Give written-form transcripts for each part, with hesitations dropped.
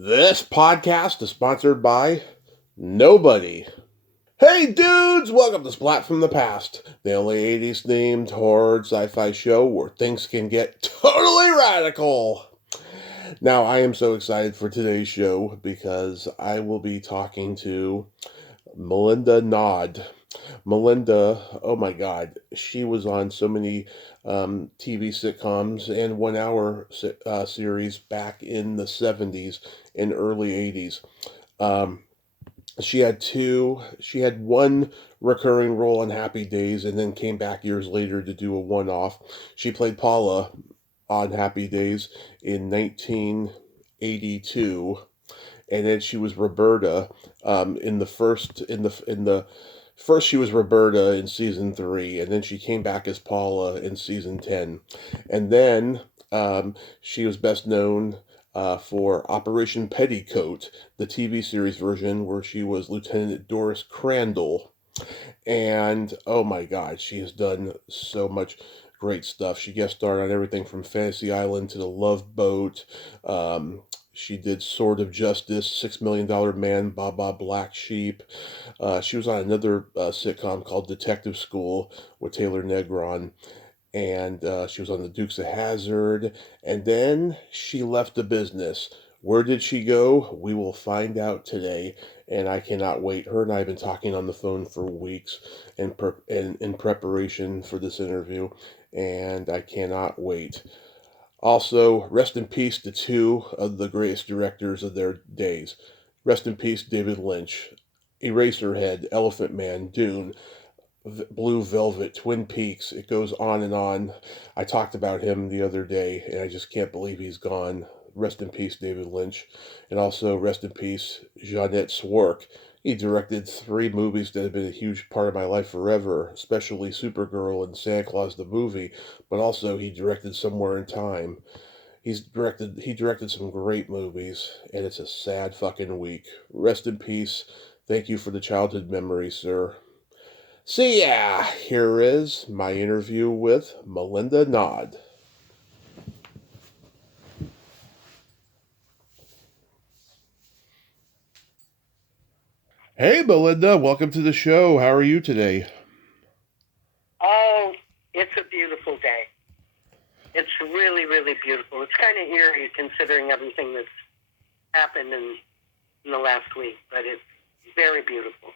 This podcast is sponsored by nobody. Hey dudes, welcome to Splat from the Past, the only 80s themed horror sci-fi show where things can get totally radical. Now, I am so excited for today's show because I will be talking to Melinda Naud. Melinda, oh my God, she was on so many TV sitcoms and 1 hour series back in the 70s and early 80s. Um, she had one recurring role on Happy Days and then came back years later to do a one off. She played Paula on Happy Days in 1982, and then she was Roberta in the first she was Roberta in season 3, and then she came back as Paula in season 10, and then she was best known for Operation Petticoat, the TV series version where she was Lieutenant Doris Crandall. And oh my God, she has done so much great stuff. She guest starred on everything from Fantasy Island to The Love Boat. She did Sword of Justice, $6 Million Man, Baba Black Sheep. She was on another sitcom called Detective School with Taylor Negron. And she was on the Dukes of Hazzard. And then she left the business. Where did she go? We will find out today, and I cannot wait. Her and I have been talking on the phone for weeks in preparation for this interview, and I cannot wait. Also, rest in peace to two of the greatest directors of their days. Rest in peace, David Lynch. Eraserhead, Elephant Man, Dune, Blue Velvet, Twin Peaks. It goes on and on. I talked about him the other day, and I just can't believe he's gone. Rest in peace, David Lynch. And also, rest in peace, Jeanette Swark. He directed 3 movies that have been a huge part of my life forever, especially Supergirl and Santa Claus the movie, but also he directed Somewhere in Time. He directed some great movies, and it's a sad fucking week. Rest in peace. Thank you for the childhood memory, sir. So yeah, here is my interview with Melinda Naud. Hey Melinda, welcome to the show. How are you today? Oh, it's a beautiful day. It's really, really beautiful. It's kind of eerie considering everything that's happened in the last week, but it's very beautiful.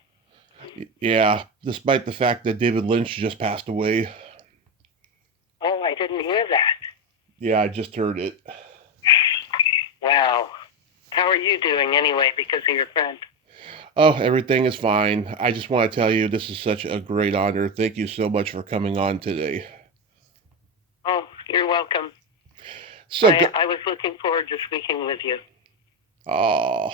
Yeah, despite the fact that David Lynch just passed away. Oh, I didn't hear that. Yeah, I just heard it. Wow. How are you doing anyway because of your friend? Oh, everything is fine. I just want to tell you this is such a great honor. Thank you so much for coming on today. Oh, you're welcome. So, I was looking forward to speaking with you. oh,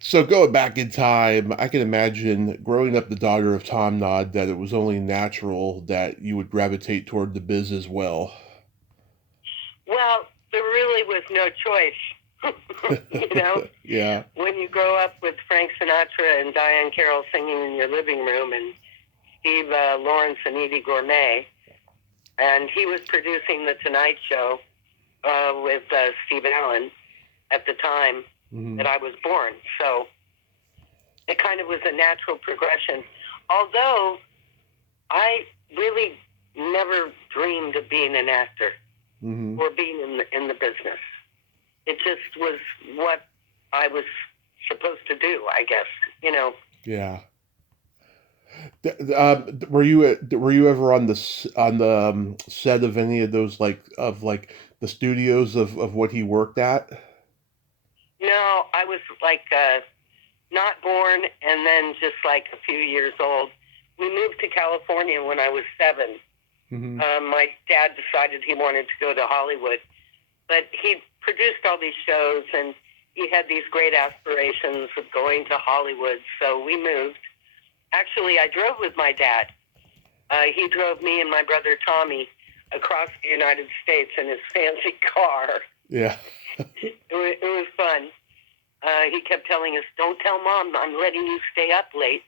so going back in time, I can imagine growing up the daughter of Tom Nod that it was only natural that you would gravitate toward the biz as well. Well, there really was no choice. You know, Yeah. when you grow up with Frank Sinatra and Diane Carroll singing in your living room and Steve Lawrence and Edie Gourmet, and he was producing The Tonight Show with Steve Allen at the time that I was born. So it kind of was a natural progression. Although I really never dreamed of being an actor or being in the business. It just was what I was supposed to do, I guess. You know. Yeah. Were you ever on the set of any of those like the studios of what he worked at? No, I was like not born, and then just like a few years old. We moved to California when I was 7. My dad decided he wanted to go to Hollywood, but he produced all these shows, and he had these great aspirations of going to Hollywood. So we moved. Actually, I drove with my dad. He drove me and my brother Tommy across the United States in his fancy car. Yeah. It was fun. He kept telling us, "Don't tell Mom I'm letting you stay up late."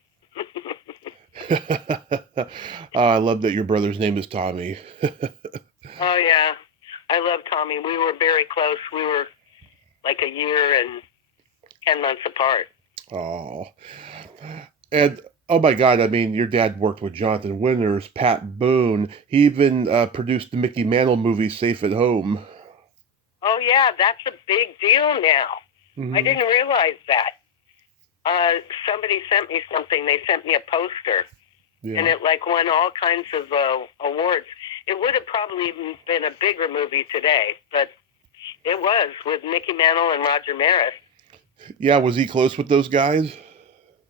I love that your brother's name is Tommy. Oh, yeah. I love Tommy. We were very close. We were like a year and 10 months apart. Oh. And oh my God, I mean, your dad worked with Jonathan Winters, Pat Boone. He even produced the Mickey Mantle movie Safe at Home. Oh, yeah, that's a big deal now. Mm-hmm. I didn't realize that. Somebody sent me something. They sent me a poster, and it like won all kinds of awards. It would have probably even been a bigger movie today, but it was with Mickey Mantle and Roger Maris. Yeah, was he close with those guys?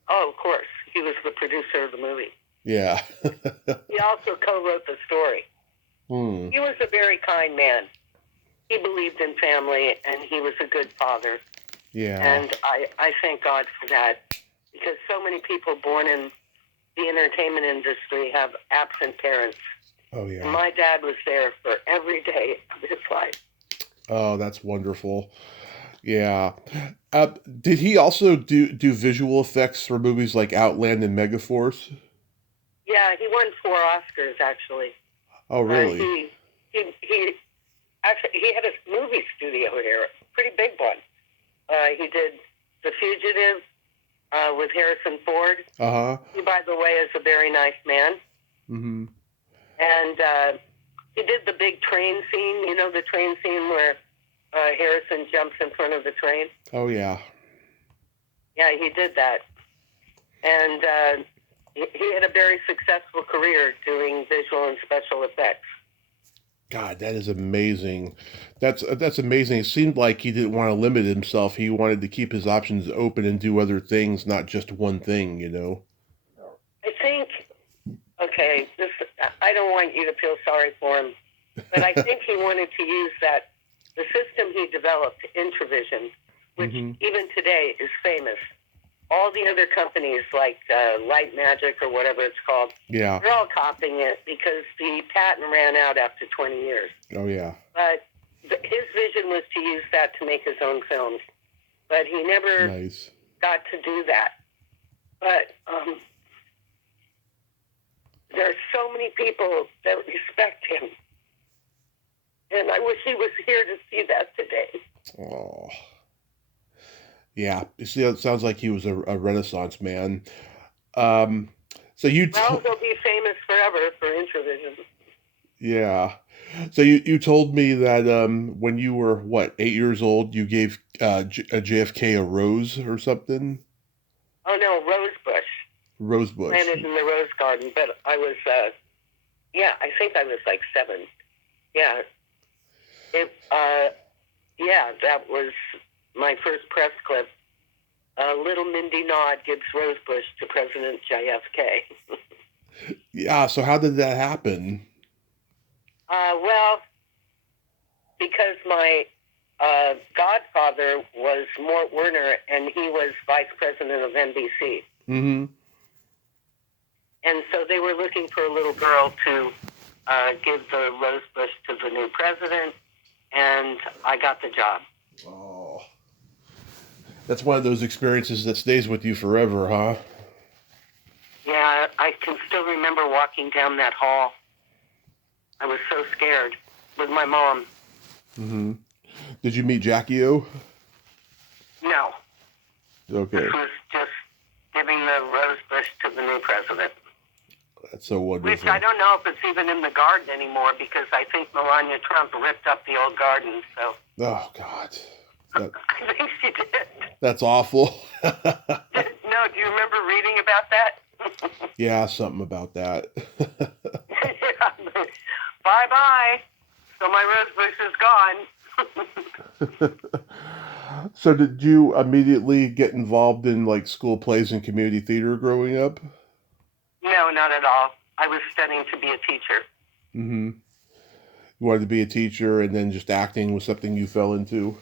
Oh, of course. He was the producer of the movie. Yeah. He also co-wrote the story. He was a very kind man. He believed in family, and he was a good father. Yeah. And I thank God for that, because so many people born in the entertainment industry have absent parents. Oh, yeah. And my dad was there for every day of his life. Oh, that's wonderful. Yeah. Did he also do visual effects for movies like Outland and Megaforce? Yeah, he won 4 Oscars, actually. Oh, really? He actually, he had a movie studio here, a pretty big one. He did The Fugitive with Harrison Ford. Uh-huh. He, by the way, is a very nice man. Mm-hmm. And he did the big train scene, you know, the train scene where Harrison jumps in front of the train. Oh, yeah. Yeah, he did that. And he had a very successful career doing visual and special effects. God, that is amazing. That's amazing. It seemed like he didn't want to limit himself. He wanted to keep his options open and do other things, not just one thing, you know? I think, okay, I don't want you to feel sorry for him, but I think he wanted to use the system he developed, Intravision, which even today is famous. All the other companies like Light Magic or whatever it's called, Yeah. they're all copying it because the patent ran out after 20 years. Oh, yeah. But his vision was to use that to make his own films. But he never got to do that. But there are so many people that respect him. And I wish he was here to see that today. Oh. Yeah, you see, it sounds like he was a Renaissance man. So you Well, he'll be famous forever for Intravision. Yeah. So you told me that when you were, what, 8 years old, you gave JFK a rose or something? Oh, no, rosebush. Rosebush. Planted in the rose garden. But I was, I think I was like 7. Yeah. That was my first press clip. Little Mindy Naud gives rosebush to President JFK. Yeah, so how did that happen? Well, because my godfather was Mort Werner, and he was vice president of NBC. Mm-hmm. And so they were looking for a little girl to give the rosebush to the new president, and I got the job. Oh. That's one of those experiences that stays with you forever, huh? Yeah, I can still remember walking down that hall. I was so scared with my mom. Mm-hmm. Did you meet Jackie O? No. Okay. This was just giving the rosebush to the new president. That's so wonderful. Which I don't know if it's even in the garden anymore, because I think Melania Trump ripped up the old garden. So. Oh, God. I think she did. That's awful. No, do you remember reading about that? Yeah, something about that. Yeah. Bye-bye. So my rosebush is gone. So did you immediately get involved in like school plays and community theater growing up? No, not at all. I was studying to be a teacher. Mm-hmm. You wanted to be a teacher, and then just acting was something you fell into?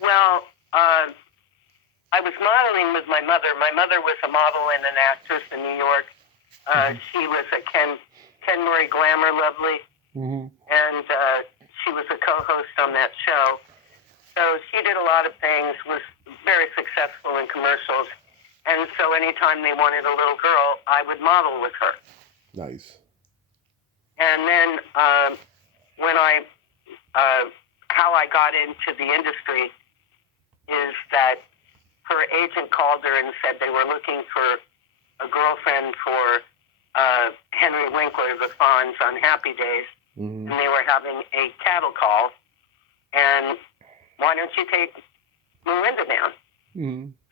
Well, I was modeling with my mother. My mother was a model and an actress in New York. She was a Ken Murray Glamour Lovely, and she was a co-host on that show. So she did a lot of things, was very successful in commercials. And so anytime they wanted a little girl, I would model with her. Nice. And then how I got into the industry is that her agent called her and said they were looking for a girlfriend for Henry Winkler, the Fonz, on Happy Days, and they were having a cattle call, and why don't you take Melinda down?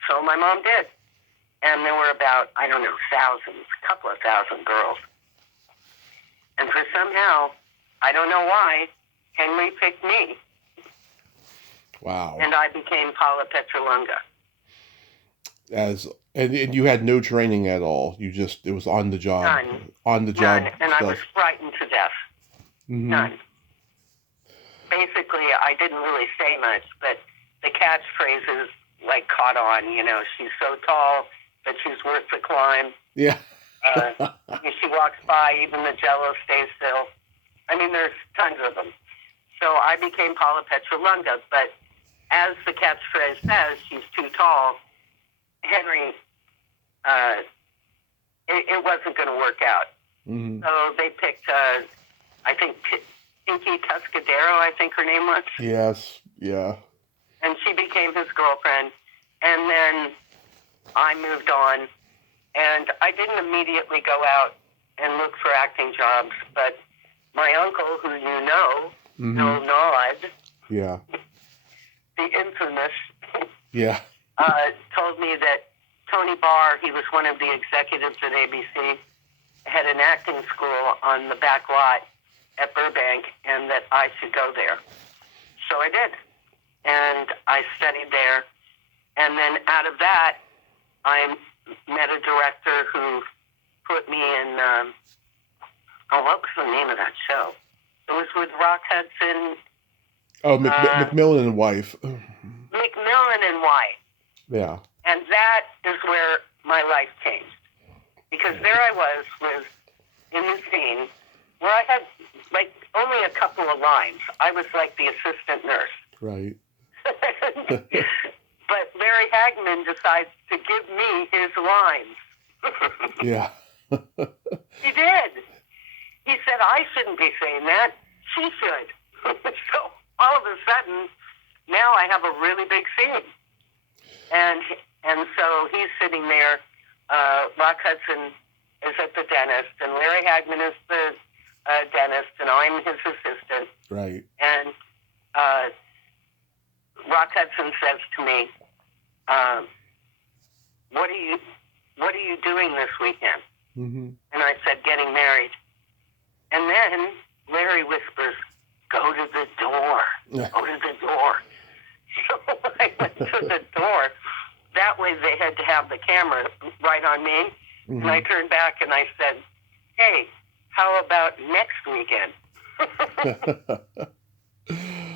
So my mom did, and there were about, I don't know, thousands, a couple of thousand girls, and for somehow, I don't know why, Henry picked me. Wow. And I became Paula Petrolunga. And you had no training at all. It was on the job. None. On the job. None. And stuff. I was frightened to death. None. Basically, I didn't really say much, but the catchphrases like caught on. You know, she's so tall that she's worth the climb. Yeah. If she walks by, even the jello stays still. I mean, there's tons of them. So I became Paula Petrolunga, but as the catchphrase says, she's too tall. Henry, it wasn't going to work out. So they picked, I think, Pinky Tuscadero, I think her name was. Yes, yeah. And she became his girlfriend. And then I moved on. And I didn't immediately go out and look for acting jobs, but my uncle, who you know, Bill Naud, yeah, the infamous, told me that Tony Barr, he was one of the executives at ABC, had an acting school on the back lot at Burbank, and that I should go there. So I did. And I studied there. And then out of that, I met a director who put me in, what was the name of that show? It was with Rock Hudson. Oh, McMillan Wife. McMillan Wife. Yeah. And that is where my life changed. Because there I was in the scene where I had, like, only a couple of lines. I was like the assistant nurse. Right. But Larry Hagman decides to give me his lines. Yeah. He did. He said, I shouldn't be saying that. She should. So all of a sudden, now I have a really big scene. And so he's sitting there. Rock Hudson is at the dentist, and Larry Hagman is the dentist, and I'm his assistant. Right. And Rock Hudson says to me, what are you doing this weekend? And I said, getting married. And then Larry whispers, go to the door. Go to the door. So I went to the door. That way they had to have the camera right on me. And I turned back and I said, hey, how about next weekend?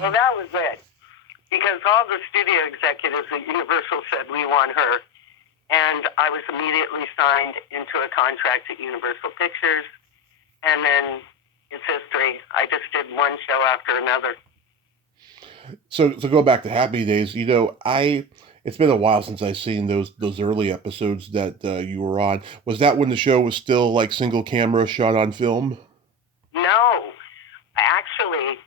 Well, that was it. Because all the studio executives at Universal said, we want her. And I was immediately signed into a contract at Universal Pictures. And then it's history. I just did one show after another. So go back to Happy Days, you know, it's been a while since I've seen those early episodes that you were on. Was that when the show was still like single camera shot on film? No. Actually,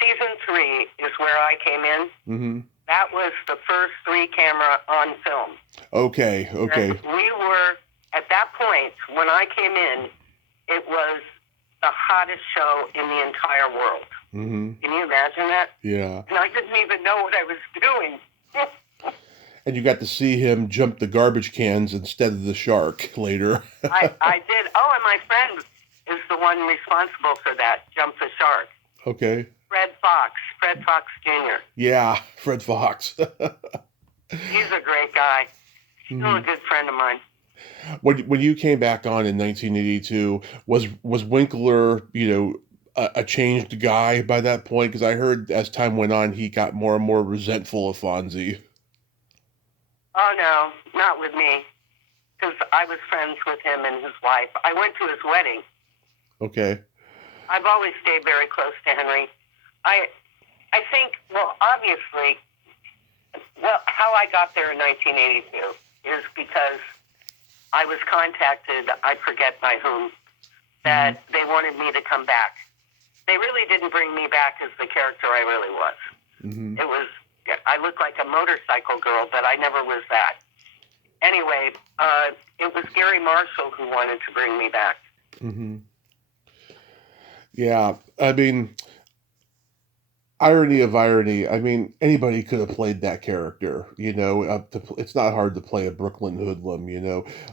season 3 is where I came in. That was the first 3 camera on film. Okay. And we were, at that point, when I came in, it was the hottest show in the entire world. Can you imagine that? Yeah. And I didn't even know what I was doing. And you got to see him jump the garbage cans instead of the shark later. I did. Oh, and my friend is the one responsible for that, jump the shark. Okay. Fred Fox Jr. Yeah, Fred Fox. He's a great guy. Still a good friend of mine. When you came back on in 1982, was Winkler, you know, a changed guy by that point? Because I heard as time went on, he got more and more resentful of Fonzie. Oh, no, not with me. Because I was friends with him and his wife. I went to his wedding. Okay. I've always stayed very close to Henry. I think, well, obviously, how I got there in 1982 is because I was contacted, I forget by whom, that they wanted me to come back. They really didn't bring me back as the character I really was. It was I look like a motorcycle girl, but I never was that. Anyway, it was Gary Marshall who wanted to bring me back. Mm-hmm. Yeah, I mean, irony of irony. I mean, anybody could have played that character. It's not hard to play a Brooklyn hoodlum.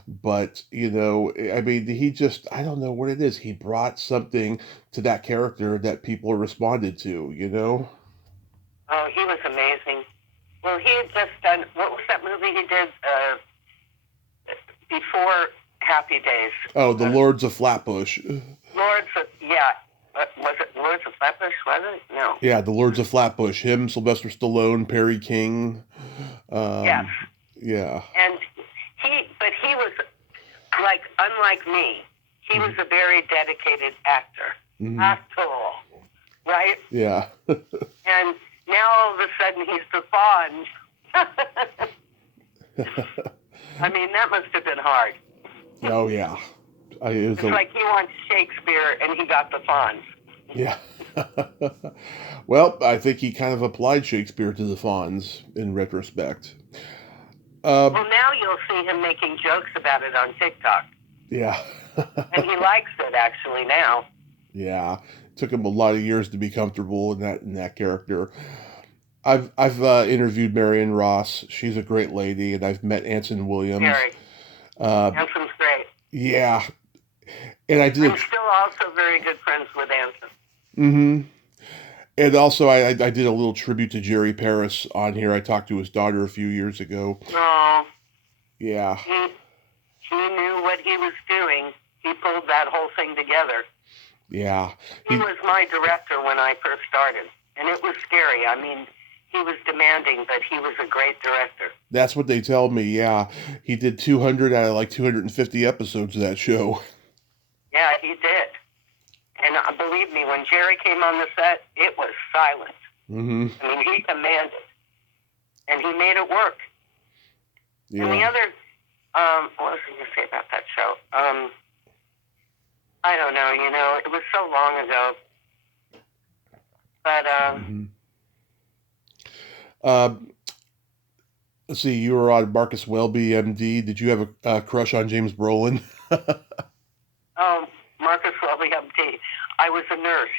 But I mean, I don't know what it is. He brought something to that character that people responded to. Oh, he was amazing. Well, he had just done, what was that movie he did before Happy Days? Oh, The Lords of Flatbush. Was it Lords of Flatbush, was it? No. Yeah, The Lords of Flatbush. Him, Sylvester Stallone, Perry King. Yes. Yeah. And he was, unlike me, he was a very dedicated actor. Mm-hmm. Actor, right? Yeah. And now all of a sudden he's the Fonz. I mean, that must have been hard. Oh, yeah. It's like he wants Shakespeare and he got the Fonz. Yeah. Well, I think he kind of applied Shakespeare to the Fonz in retrospect. Well, now you'll see him making jokes about it on TikTok. Yeah. And he likes it, actually, now. Yeah. It took him a lot of years to be comfortable in that character. I've interviewed Marion Ross. She's a great lady, and I've met Anson Williams. Very. Anson's great. Yeah. And I'm still also very good friends with Anson. Mm-hmm. And also, I did a little tribute to Jerry Paris on here. I talked to his daughter a few years ago. Oh. Yeah. He knew what he was doing. He pulled that whole thing together. Yeah. He was my director when I first started. And it was scary. I mean, he was demanding, but he was a great director. That's what they tell me, yeah. He did 200 out of 250 episodes of that show. Yeah, he did. And believe me, when Jerry came on the set, it was silent. Mm-hmm. I mean, he commanded. And he made it work. Yeah. And the other, what was I going to say about that show? I don't know, it was so long ago. But, let's see, you were on Marcus Welby, MD. Did you have a crush on James Brolin? Marcus Welby, MD. I was a nurse.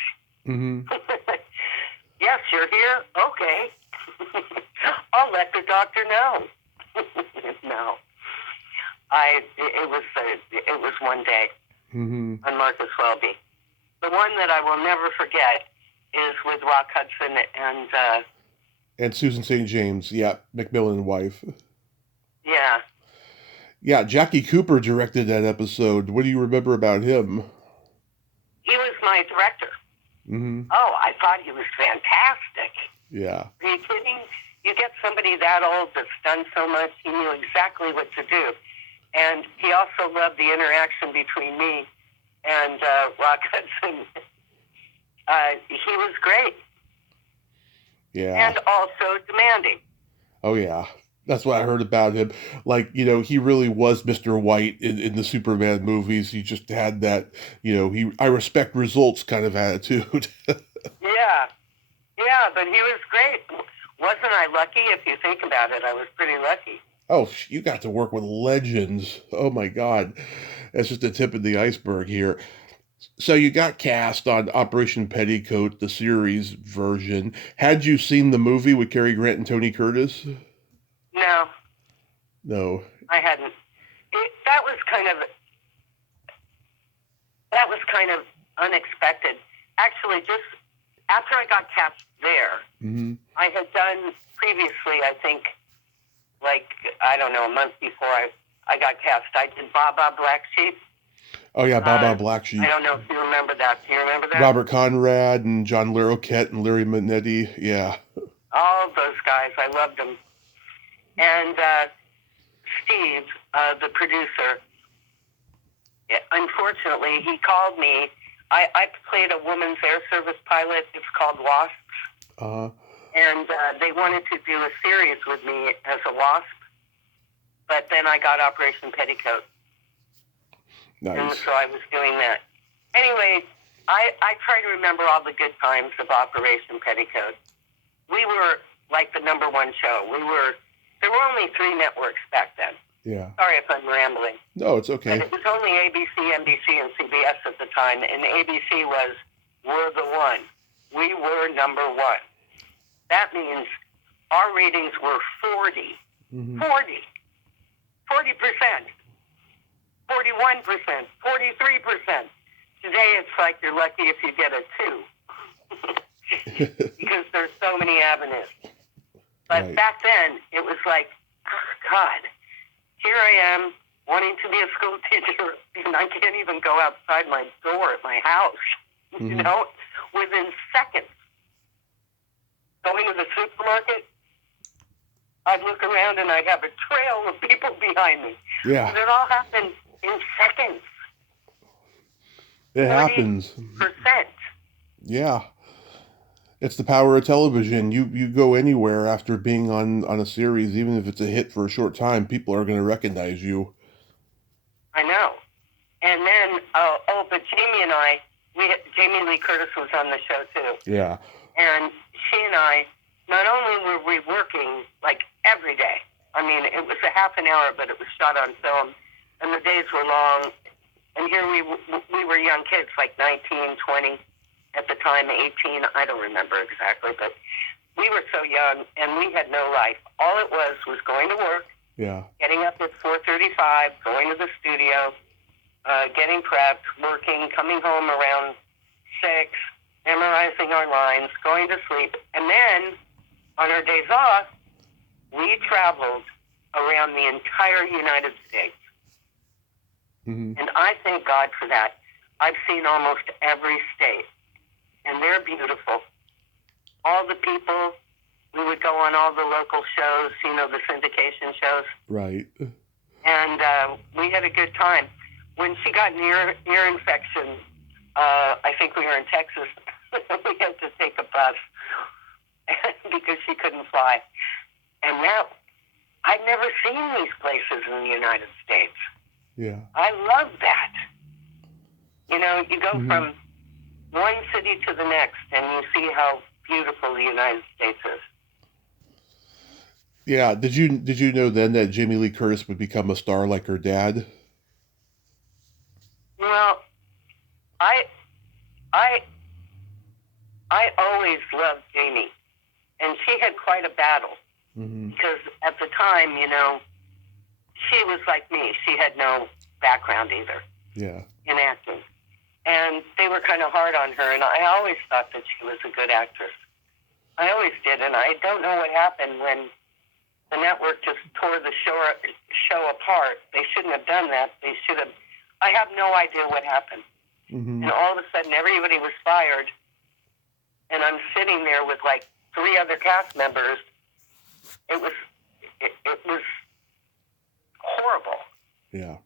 Mm-hmm. Yes, you're here? Okay. I'll let the doctor know. No. It was one day mm-hmm. on Marcus Welby. The one that I will never forget is with Rock Hudson and Susan St. James. Yeah, McMillan Wife. Yeah. Yeah, Jackie Cooper directed that episode. What do you remember about him? He was my director. Mm-hmm. Oh, I thought he was fantastic. Yeah. Are you kidding? You get somebody that old that's done so much, he knew exactly what to do. And he also loved the interaction between me and Rock Hudson. He was great. Yeah. And also demanding. Oh, yeah. That's what I heard about him. He really was Mr. White in the Superman movies. He just had that, I respect results kind of attitude. Yeah. Yeah, but he was great. Wasn't I lucky? If you think about it, I was pretty lucky. Oh, you got to work with legends. Oh, my God. That's just the tip of the iceberg here. So you got cast on Operation Petticoat, the series version. Had you seen the movie with Cary Grant and Tony Curtis? No. No. I hadn't. That was kind of unexpected. Actually, just after I got cast there, mm-hmm. I had done previously, I think, a month before I got cast, I did Baba Black Sheep. Oh, yeah, Baba Black Sheep. I don't know if you remember that. Do you remember that? Robert Conrad and John Larroquette and Larry Manetti. Yeah. All of those guys. I loved them. And Steve, the producer, unfortunately, he called me. I played a woman's air service pilot. It's called Wasps. And they wanted to do a series with me as a wasp. But then I got Operation Petticoat. Nice. And so I was doing that. Anyway, I try to remember all the good times of Operation Petticoat. We were like the number one show. There were only 3 networks back then. Yeah. Sorry if I'm rambling. No, it's okay. And it was only ABC, NBC, and CBS at the time, and ABC was, we're the one. We were number one. That means our ratings were 40. Mm-hmm. 40%, 41%, 43%. Today it's like you're lucky if you get a 2 because there's so many avenues. But Right. back then it was like, oh, God, here I am wanting to be a school teacher and I can't even go outside my door at my house, Mm-hmm. you know, within seconds. Going to the supermarket, I'd look around and I'd have a trail of people behind me. Yeah. And it all happened in seconds. It happens. 40%. Yeah. It's the power of television. You go anywhere after being on a series, even if it's a hit for a short time, people are going to recognize you. I know. And then, but Jamie and I, Jamie Lee Curtis was on the show too. Yeah. And she and I, not only were we working like every day, I mean, it was a half an hour, but it was shot on film, and the days were long. And here we were young kids, like 19, 20 at the time, 18. I don't remember exactly, but we were so young, and we had no life. All it was going to work, Yeah. getting up at 4:35, going to the studio, getting prepped, working, coming home around 6, memorizing our lines, going to sleep. And then, on our days off, we traveled around the entire United States. Mm-hmm. And I thank God for that. I've seen almost every state, and they're beautiful. All the people, we would go on all the local shows, you know, the syndication shows. Right. And we had a good time. When she got an ear infection, I think we were in Texas, we had to take a bus because she couldn't fly. And now, I've never seen these places in the United States. Yeah. I love that. You know, you go Mm-hmm. from one city to the next, and you see how beautiful the United States is. Yeah. Did you know then that Jamie Lee Curtis would become a star like her dad? Well, I always loved Jamie, and she had quite a battle Mm-hmm. because at the time, you know, she was like me. She had no background either Yeah. in acting, and they were kind of hard on her. And I always thought that she was a good actress. I always did, and I don't know what happened when the network just tore the show apart. They shouldn't have done that. They should have. I have no idea what happened. Mm-hmm. And all of a sudden, everybody was fired, and I'm sitting there with like 3 other cast members. It was horrible. Yeah.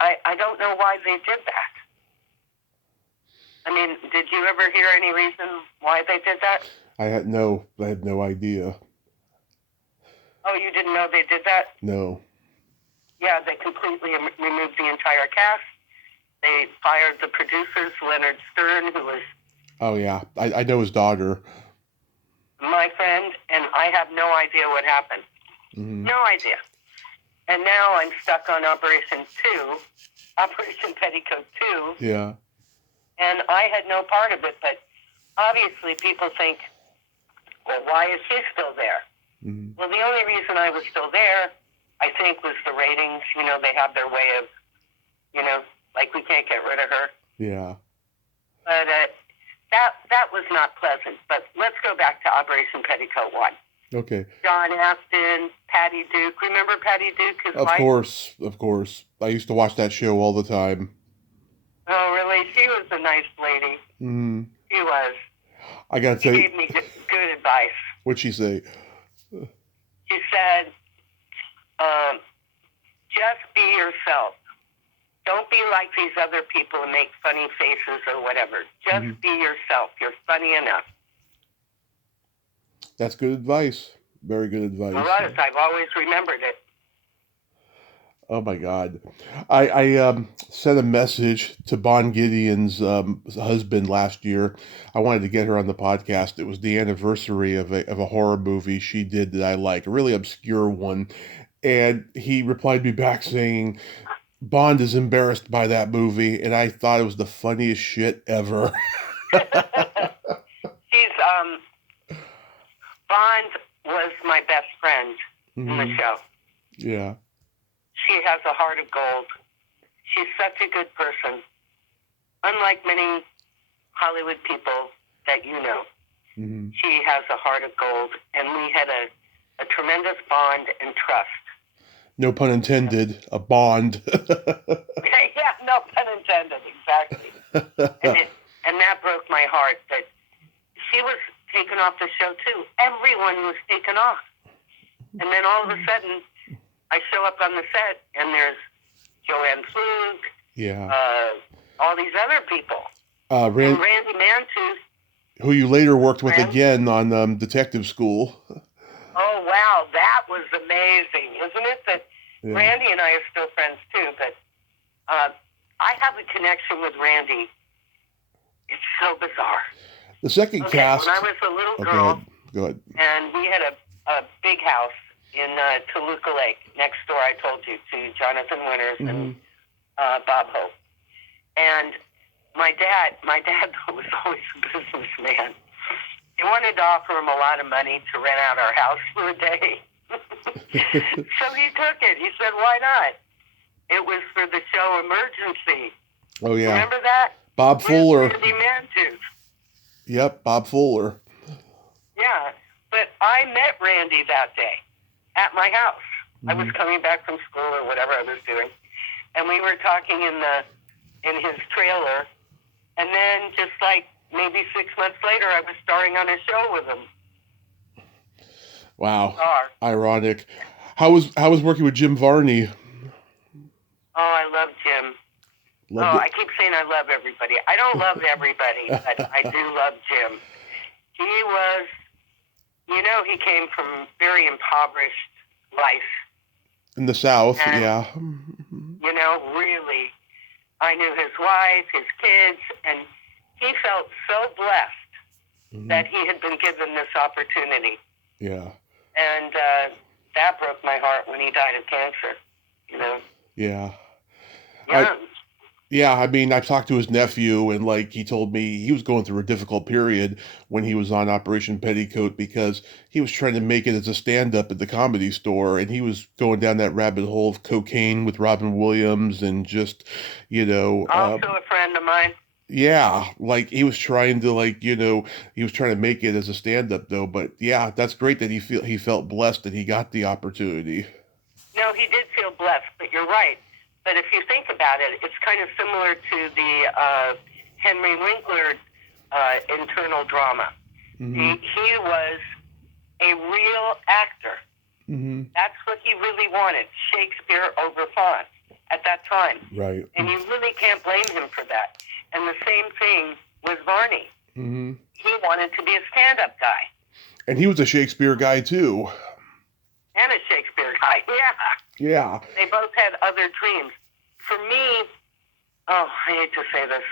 I don't know why they did that. I mean, did you ever hear any reason why they did that? I had no idea. Oh, you didn't know they did that? No. Yeah, they completely removed the entire cast. They fired the producers, Leonard Stern, who was Oh yeah. I know his daughter. my friend, and I have no idea what happened. Mm-hmm. No idea. And now I'm stuck on Operation Petticoat 2, Yeah. and I had no part of it, but obviously people think, well, why is she still there? Mm-hmm. Well, the only reason I was still there, I think, was the ratings. You know, they have their way of, you know, like we can't get rid of her. Yeah. But that was not pleasant. But let's go back to Operation Petticoat 1. Okay. John Astin, Patty Duke. Remember Patty Duke, his Of wife? course. I used to watch that show all the time. Oh, really? She was a nice lady. Mm-hmm. She was. I gotta She tell gave you, me good advice. what'd she say? She said, just be yourself. Don't be like these other people and make funny faces or whatever. Just Mhm. be yourself. You're funny enough. That's good advice. Very good advice. It was. I've always remembered it. Oh my God. I sent a message to Bon Gideon's husband last year. I wanted to get her on the podcast. It was the anniversary of a horror movie she did that I like, a really obscure one. And he replied me back saying, Bond is embarrassed by that movie. And I thought it was the funniest shit ever. She's Bond was my best friend in the Mhm. show. Yeah. She has a heart of gold. She's such a good person. Unlike many Hollywood people that you know, Hmm. she has a heart of gold, and we had a tremendous bond and trust. No pun intended, a Bond. Yeah, no pun intended, exactly. And that broke my heart that she was taken off the show too. Everyone was taken off. And then all of a sudden, I show up on the set, and there's Joanne Flug, Yeah. all these other people. And Rand, Randy Mantus, who you later worked with Rand, again on Detective School. oh, wow, that was amazing, isn't it? That Yeah. Randy and I are still friends, too, but I have a connection with Randy. It's so bizarre. The second cast. When I was a little Oh, girl, go ahead. and we had a big house in Toluca Lake, next door, I told you, to Jonathan Winters and Bob Hope. And my dad was always a businessman. He wanted to offer him a lot of money to rent out our house for a day. So he took it. He said, why not? It was for the show Emergency. Oh, yeah. Remember that? Bob Fuller. Randy Mantus. Yep, Bob Fuller. Yeah, but I met Randy that day at my house. I was coming back from school or whatever I was doing, and we were talking in his trailer, and then just like maybe 6 months later, I was starring on a show with him. Wow, Star. ironic. How was working with Jim Varney? Oh, I love Jim. I keep saying I love everybody. I don't love everybody, but I do love Jim. He was, he came from very impoverished life. In the South, and, yeah. Really, I knew his wife, his kids, and he felt so blessed that he had been given this opportunity. Yeah. And that broke my heart when he died of cancer, Yeah. Yeah. Yeah, I mean, I've talked to his nephew, and like he told me he was going through a difficult period when he was on Operation Petticoat because he was trying to make it as a stand-up at the Comedy Store, and he was going down that rabbit hole of cocaine with Robin Williams and just, Also a friend of mine. yeah, like he was trying to he was trying to make it as a stand-up though. But yeah, that's great that he felt blessed that he got the opportunity. No, he did feel blessed, but you're right. But if you think about it, it's kind of similar to the Henry Winkler internal drama. Mm-hmm. He was a real actor. Mm-hmm. That's what he really wanted, Shakespeare over Fawn at that time. Right. And you really can't blame him for that. And the same thing with Varney. Mm-hmm. He wanted to be a stand-up guy. And he was a Shakespeare guy too. And a Shakespeare guy, yeah. Yeah. They both had other dreams. For me, I hate to say this,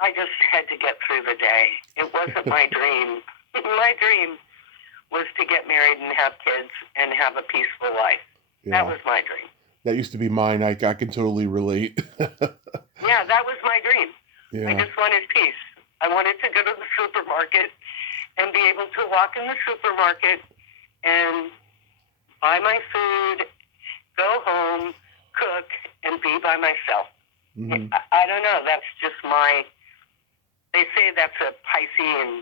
I just had to get through the day. It wasn't my dream. My dream was to get married and have kids and have a peaceful life. Yeah. That was my dream. That used to be mine. I can totally relate. Yeah, that was my dream. Yeah. I just wanted peace. I wanted to go to the supermarket and be able to walk in the supermarket and buy my food, go home, cook, and be by myself. I don't know. That's just they say that's a Piscean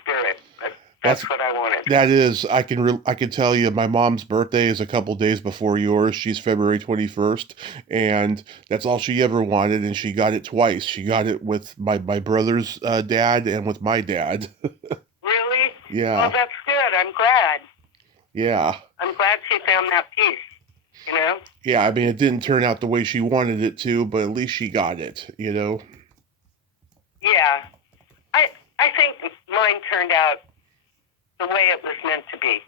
spirit, but that's what I wanted. That is, I can tell you, my mom's birthday is a couple days before yours. She's February 21st, and that's all she ever wanted, and she got it twice. She got it with my brother's dad and with my dad. Really? Yeah. Well, that's good. I'm glad. Yeah. I'm glad she found that peace, Yeah, I mean, it didn't turn out the way she wanted it to, but at least she got it, Yeah. I think mine turned out the way it was meant to be.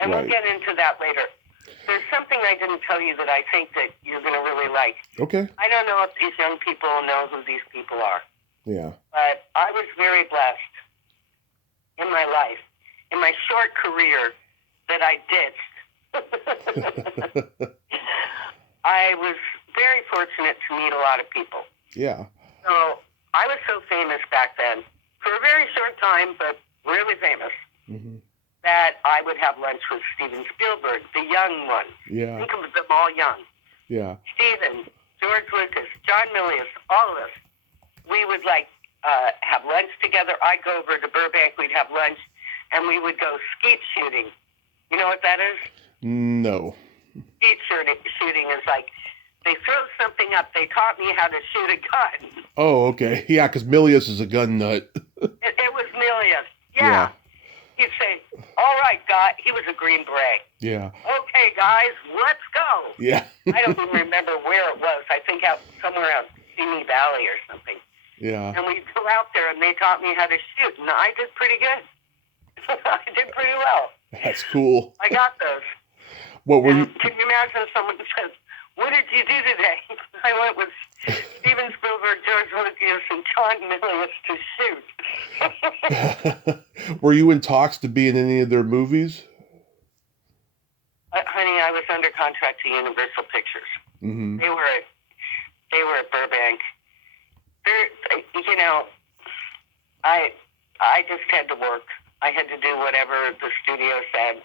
And Right. we'll get into that later. There's something I didn't tell you that I think that you're going to really like. Okay. I don't know if these young people know who these people are. Yeah. But I was very blessed in my life, in my short career that I ditched. I was very fortunate to meet a lot of people. Yeah. So I was so famous back then, for a very short time, but really famous, that I would have lunch with Steven Spielberg, the young one. Yeah. Think of them all young. Yeah. Steven, George Lucas, John Milius, all of us. We would have lunch together. I'd go over to Burbank, we'd have lunch, and we would go skeet shooting. You know what that is? No. Skeet shooting is like, they throw something up. They taught me how to shoot a gun. Oh, okay. Yeah, because Milius is a gun nut. It was Milius. Yeah. He'd say, all right, guy. He was a Green Beret. Yeah. Okay, guys, let's go. Yeah. I don't even remember where it was. I think out somewhere out Simi Valley or something. Yeah. And we'd go out there, and they taught me how to shoot, and I did pretty good. I did pretty well. That's cool. I got those. What were you? Can you imagine if someone says, what did you do today? I went with Steven Spielberg, George Lucas, and John Milius to shoot. Were you in talks to be in any of their movies? Honey, I was under contract to Universal Pictures. Mm-hmm. They were at Burbank. I just had to work. I had to do whatever the studio said.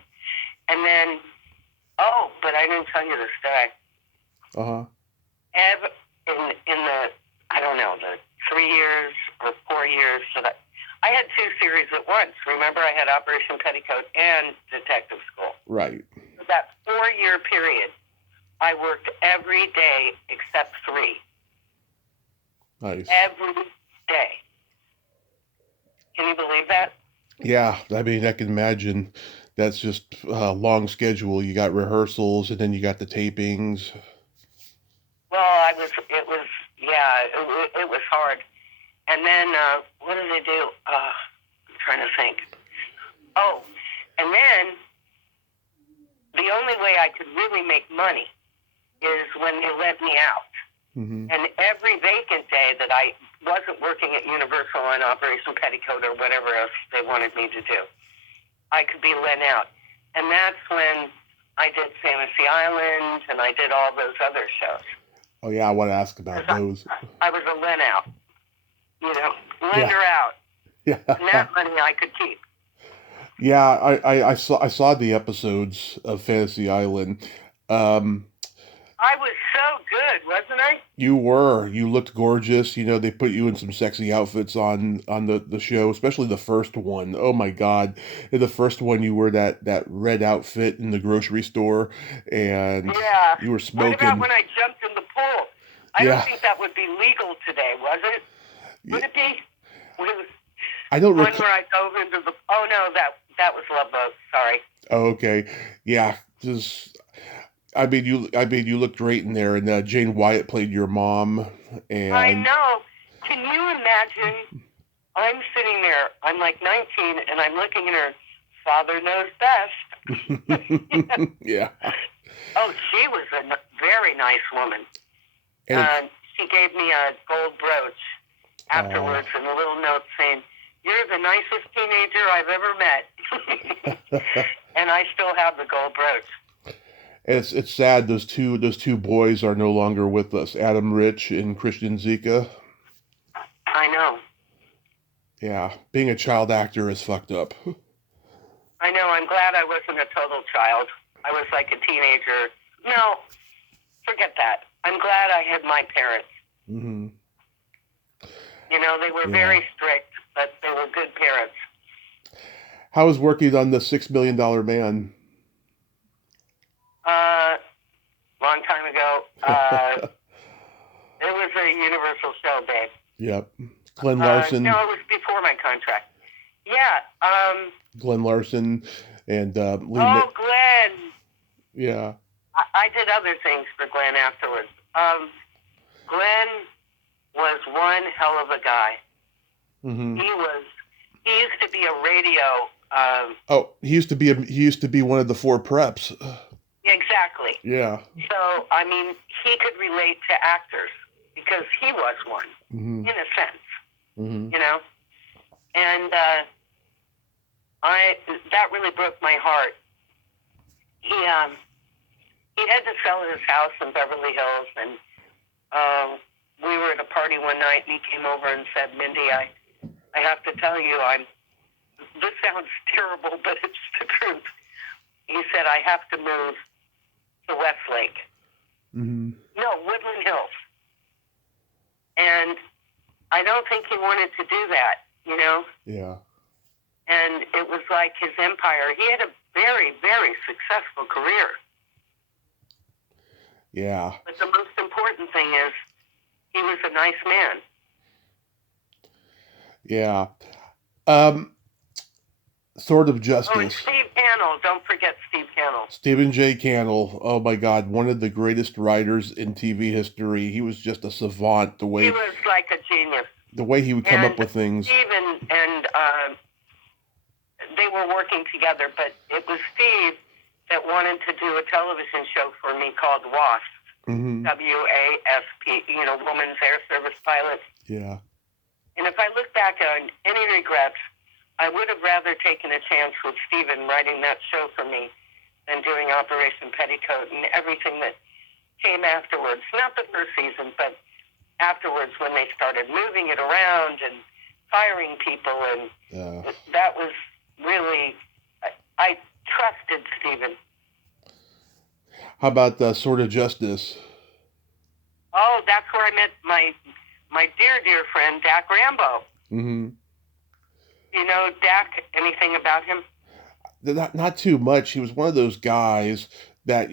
And then, but I didn't tell you this, did I? Uh-huh. In the, I don't know, the 3 years or 4 years that I had two series at once. Remember, I had Operation Petticoat and Detective School. Right. For that 4-year period, I worked every day except 3. Nice. Every day. Can you believe that? Yeah, I mean, I can imagine. That's just a long schedule. You got rehearsals, and then you got the tapings. Well, it was hard. And then, what did they do? I'm trying to think. Oh, and then the only way I could really make money is when they let me out. Mm-hmm. And every vacant day that I wasn't working at Universal on Operation Petticoat or whatever else they wanted me to do, I could be lent out. And that's when I did Fantasy Island and I did all those other shows. Oh, yeah, I want to ask about those. I was a lend out, lender out. Yeah. And that money I could keep. Yeah, I saw the episodes of Fantasy Island. I was so good, wasn't I? You were. You looked gorgeous. They put you in some sexy outfits on the show, especially the first one. Oh my God. In the first one, you wore that red outfit in the grocery store, and you were smoking. What about when I jumped in the pool? I don't think that would be legal today, was it? Would it be? I don't recall. One where I dove into the... Oh, no, that was Love Boat. Sorry. Oh, okay. Yeah, I mean, you looked great in there, and Jane Wyatt played your mom. And I know. Can you imagine? I'm sitting there. I'm like 19, and I'm looking at her. Father knows best. Yeah. Oh, she was a very nice woman. And she gave me a gold brooch afterwards, and a little note saying, "You're the nicest teenager I've ever met." And I still have the gold brooch. It's sad those two boys are no longer with us. Adam Rich and Christian Zika. I know. Yeah, being a child actor is fucked up. I know. I'm glad I wasn't a total child. I was like a teenager. No, forget that. I'm glad I had my parents. Mm-hmm. They were very strict, but they were good parents. How was working on the $6 Million Man? Long time ago. It was a Universal show, babe. Yep. Glenn Larson. No, it was before my contract. Yeah. Glenn Larson and Lee. Oh, Glenn. Yeah. I did other things for Glenn afterwards. Glenn was one hell of a guy. Mm-hmm. He used to be a radio. He used to be one of the 4 preps. Exactly. Exactly. Yeah. So, I mean, he could relate to actors because he was one, Mm-hmm. in a sense, Mm-hmm. you know? And that really broke my heart. He had to sell his house in Beverly Hills, and we were at a party one night, and he came over and said, Mindy, I have to tell you, this sounds terrible, but it's the truth. He said, I have to move to Westlake. Mm-hmm. No, Woodland Hills. And I don't think he wanted to do that, you know? Yeah. And it was like his empire. He had a very, very successful career. Yeah. But the most important thing is he was a nice man. Yeah. Sword of Justice. Oh, and Steve Cannell. Don't forget Steve Cannell. Stephen J. Cannell. Oh my God, one of the greatest writers in TV history. He was just a savant. He was like a genius. The way he would come up with things. Steve and they were working together, but it was Steve that wanted to do a television show for me called WASP. Mm-hmm. WASP, Women's Air Service Pilots. Yeah. And if I look back on any regrets, I would have rather taken a chance with Stephen writing that show for me than doing Operation Petticoat and everything that came afterwards. Not the first season, but afterwards when they started moving it around and firing people. And that was really, I trusted Stephen. How about Sword of Justice? Oh, that's where I met my dear, dear friend, Dak Rambo. Mm-hmm. You know Dak, anything about him? Not too much. He was one of those guys that,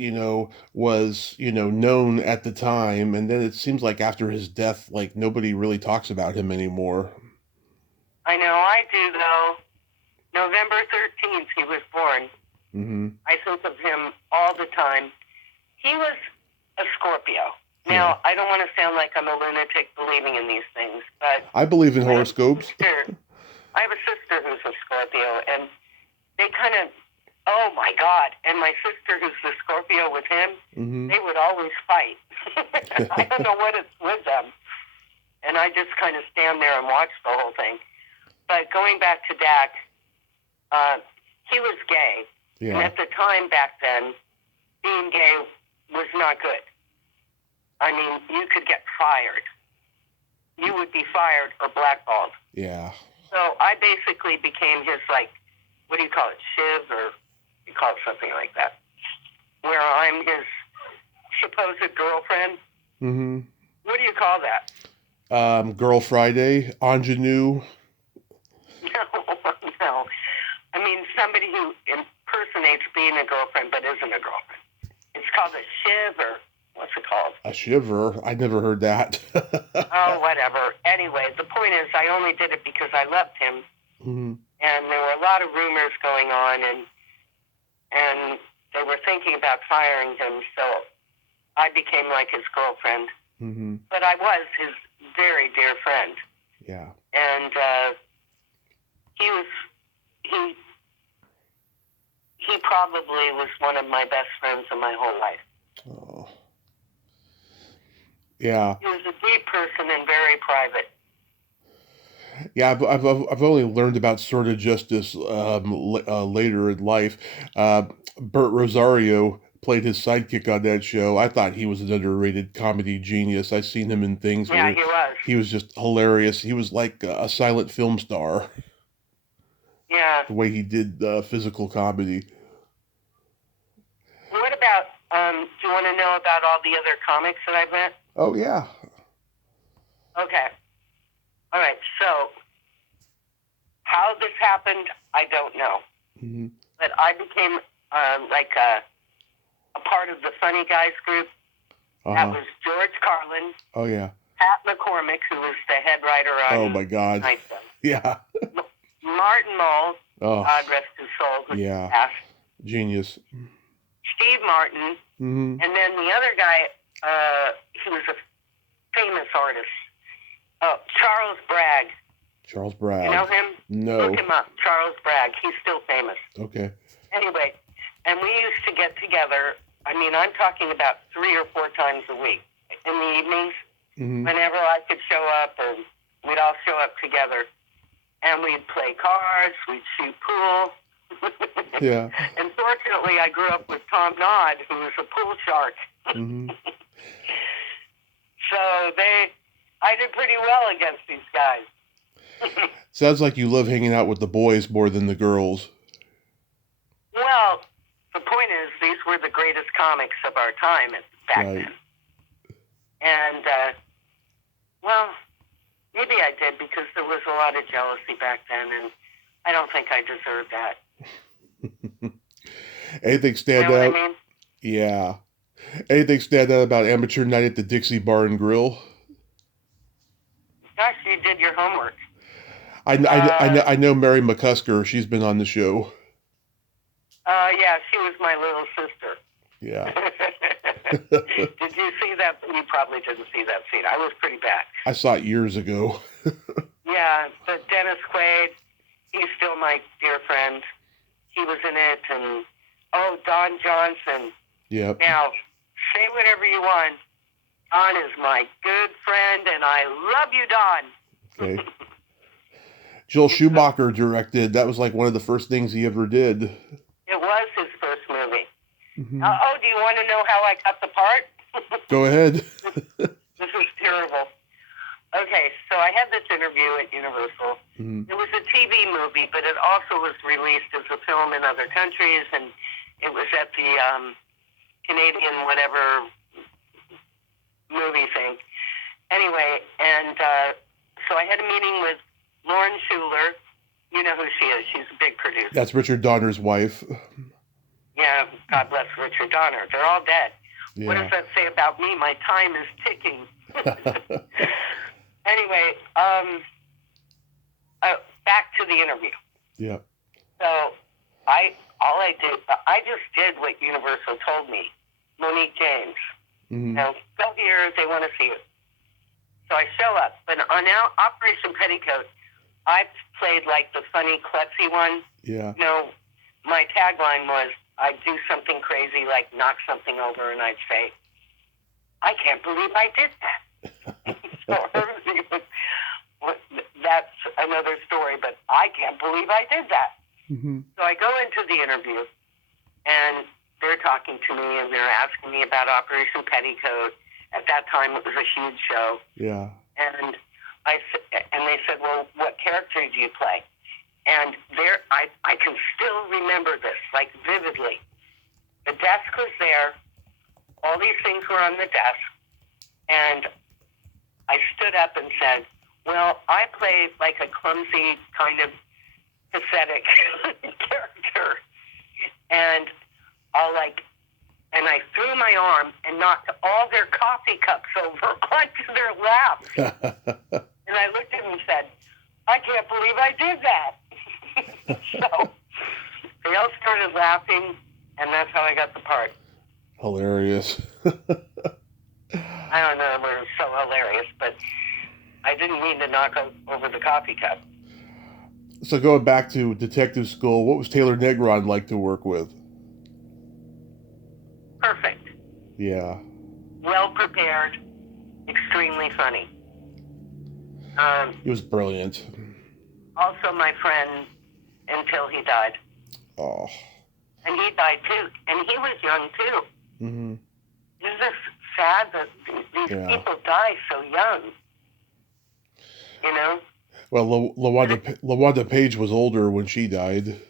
was, known at the time. And then it seems like after his death, like nobody really talks about him anymore. I know I do, though. November 13th, he was born. Mm-hmm. I think of him all the time. He was a Scorpio. Now, I don't want to sound like I'm a lunatic believing in these things, but I believe in horoscopes. I have a sister who's a Scorpio, and they kind of, oh my God. And my sister who's the Scorpio with him, mm-hmm. they would always fight. I don't know what it's with them. And I just kind of stand there and watch the whole thing. But going back to Dak, he was gay. Yeah. And at the time back then, being gay was not good. I mean, you could get fired. You would be fired or blackballed. Yeah. So I basically became his, what do you call it, shiv, or you call it something like that, where I'm his supposed girlfriend. Mm-hmm. What do you call that? Girl Friday, ingenue. No. I mean, somebody who impersonates being a girlfriend but isn't a girlfriend. It's called a shiv, or what's it called? A shiver? I never heard that. Oh, whatever. Anyway, the point is I only did it because I loved him. Mm-hmm. And there were a lot of rumors going on, and they were thinking about firing him, so I became like his girlfriend. Mm-hmm. But I was his very dear friend. Yeah. And he probably was one of my best friends in my whole life. Oh. Yeah. He was a deep person and very private. Yeah, I've only learned about Sword of Justice later in life. Burt Rosario played his sidekick on that show. I thought he was an underrated comedy genius. I've seen him in things. Yeah, he was. He was just hilarious. He was like a silent film star. Yeah. The way he did physical comedy. What about, do you want to know about all the other comics that I've met? Oh, yeah. Okay. All right, so how this happened, I don't know. Mm-hmm. But I became a part of the Funny Guys group. That was George Carlin. Oh, yeah. Pat McCormick, who was the head writer on Oh, my God. Night Zone. Yeah. Martin Mull, God rest his soul, who passed. Genius. Steve Martin. Mm-hmm. And then the other guy, he was a famous artist. Oh, Charles Bragg. Charles Bragg. You know him? No. Look him up. Charles Bragg. He's still famous. Okay. Anyway, and we used to get together. I mean, I'm talking about 3 or 4 times a week. In the evenings, whenever I could show up, or we'd all show up together. And we'd play cards, we'd shoot pool. Yeah. And fortunately, I grew up with Tom Naud, who was a pool shark. So I did pretty well against these guys. Sounds like you love hanging out with the boys more than the girls. Well, the point is, these were the greatest comics of our time back then. And, well, maybe I did, because there was a lot of jealousy back then, and I don't think I deserved that. Anything stand You know out? what I mean? Yeah. Anything stand out about amateur night at the Dixie Bar and Grill? Gosh, you did your homework. I know Mary McCusker. She's been on the show. Yeah, she was my little sister. Yeah. Did you see that? You probably didn't see that scene. I was pretty bad. I saw it years ago. Yeah, but Dennis Quaid, he's still my dear friend. He was in it, and Don Johnson. Yep. Now, say whatever you want. Don is my good friend, and I love you, Don. Okay. Joel Schumacher directed. That was like one of the first things he ever did. It was his first movie. Do you want to know how I got the part? Go ahead. This is terrible. Okay, so I had this interview at Universal. It was a TV movie, but it also was released as a film in other countries, and it was at the Canadian whatever movie thing. Anyway, and so I had a meeting with Lauren Schuler. You know who she is. She's a big producer. That's Richard Donner's wife. Yeah, God bless Richard Donner. They're all dead. Yeah. What does that say about me? My time is ticking. Anyway, back to the interview. Yeah. So I just did what Universal told me. Monique James. Now, go here, they want to see you. So I show up. But on Operation Petticoat, I played like the funny, klutzy one. Yeah. You know, my tagline was, I'd do something crazy, like knock something over, and I'd say, I can't believe I did that. So that's another story, but I can't believe I did that. So I go into the interview, and they're talking to me, and they're asking me about Operation Petticoat. At that time, it was a huge show. Yeah. And they said, well, what character do you play? And there, I can still remember this, like, vividly. The desk was there. All these things were on the desk. And I stood up and said, well, I play like a clumsy, kind of pathetic character. And I threw my arm and knocked all their coffee cups over onto their laps. And I looked at them and said, I can't believe I did that. So they all started laughing, and that's how I got the part. Hilarious. I don't know if it was so hilarious, but I didn't mean to knock over the coffee cup. So going back to detective school, what was Taylor Negron like to work with? Perfect. Yeah. Well prepared, extremely funny. He was brilliant. Also my friend until he died. Oh. And he died too. And he was young too. Isn't this sad that these people die so young? You know? Well, LaWanda Page was older when she died.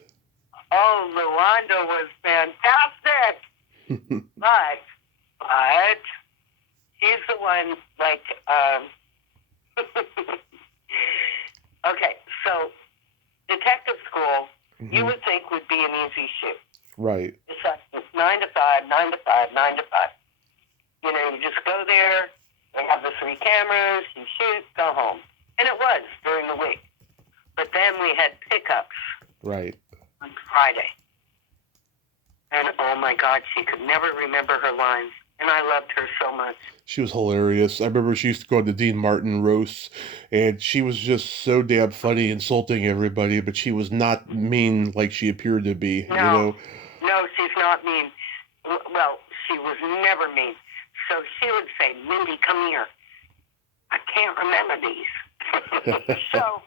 Oh, LaWanda was fantastic. but he's the one, like, okay, so detective school, you would think would be an easy shoot. Right. It's like 9 to 5, 9 to 5, 9 to 5. You know, you just go there, they have the 3 cameras, you shoot, go home. And it was during the week. But then we had pickups. Right. On Friday. And oh my God, she could never remember her lines. And I loved her so much. She was hilarious. I remember she used to go to Dean Martin roasts, and she was just so damn funny, insulting everybody, but she was not mean like she appeared to be, No, you know? no, she's not mean. Well, she was never mean. So she would say, Mindy, come here. I can't remember these. So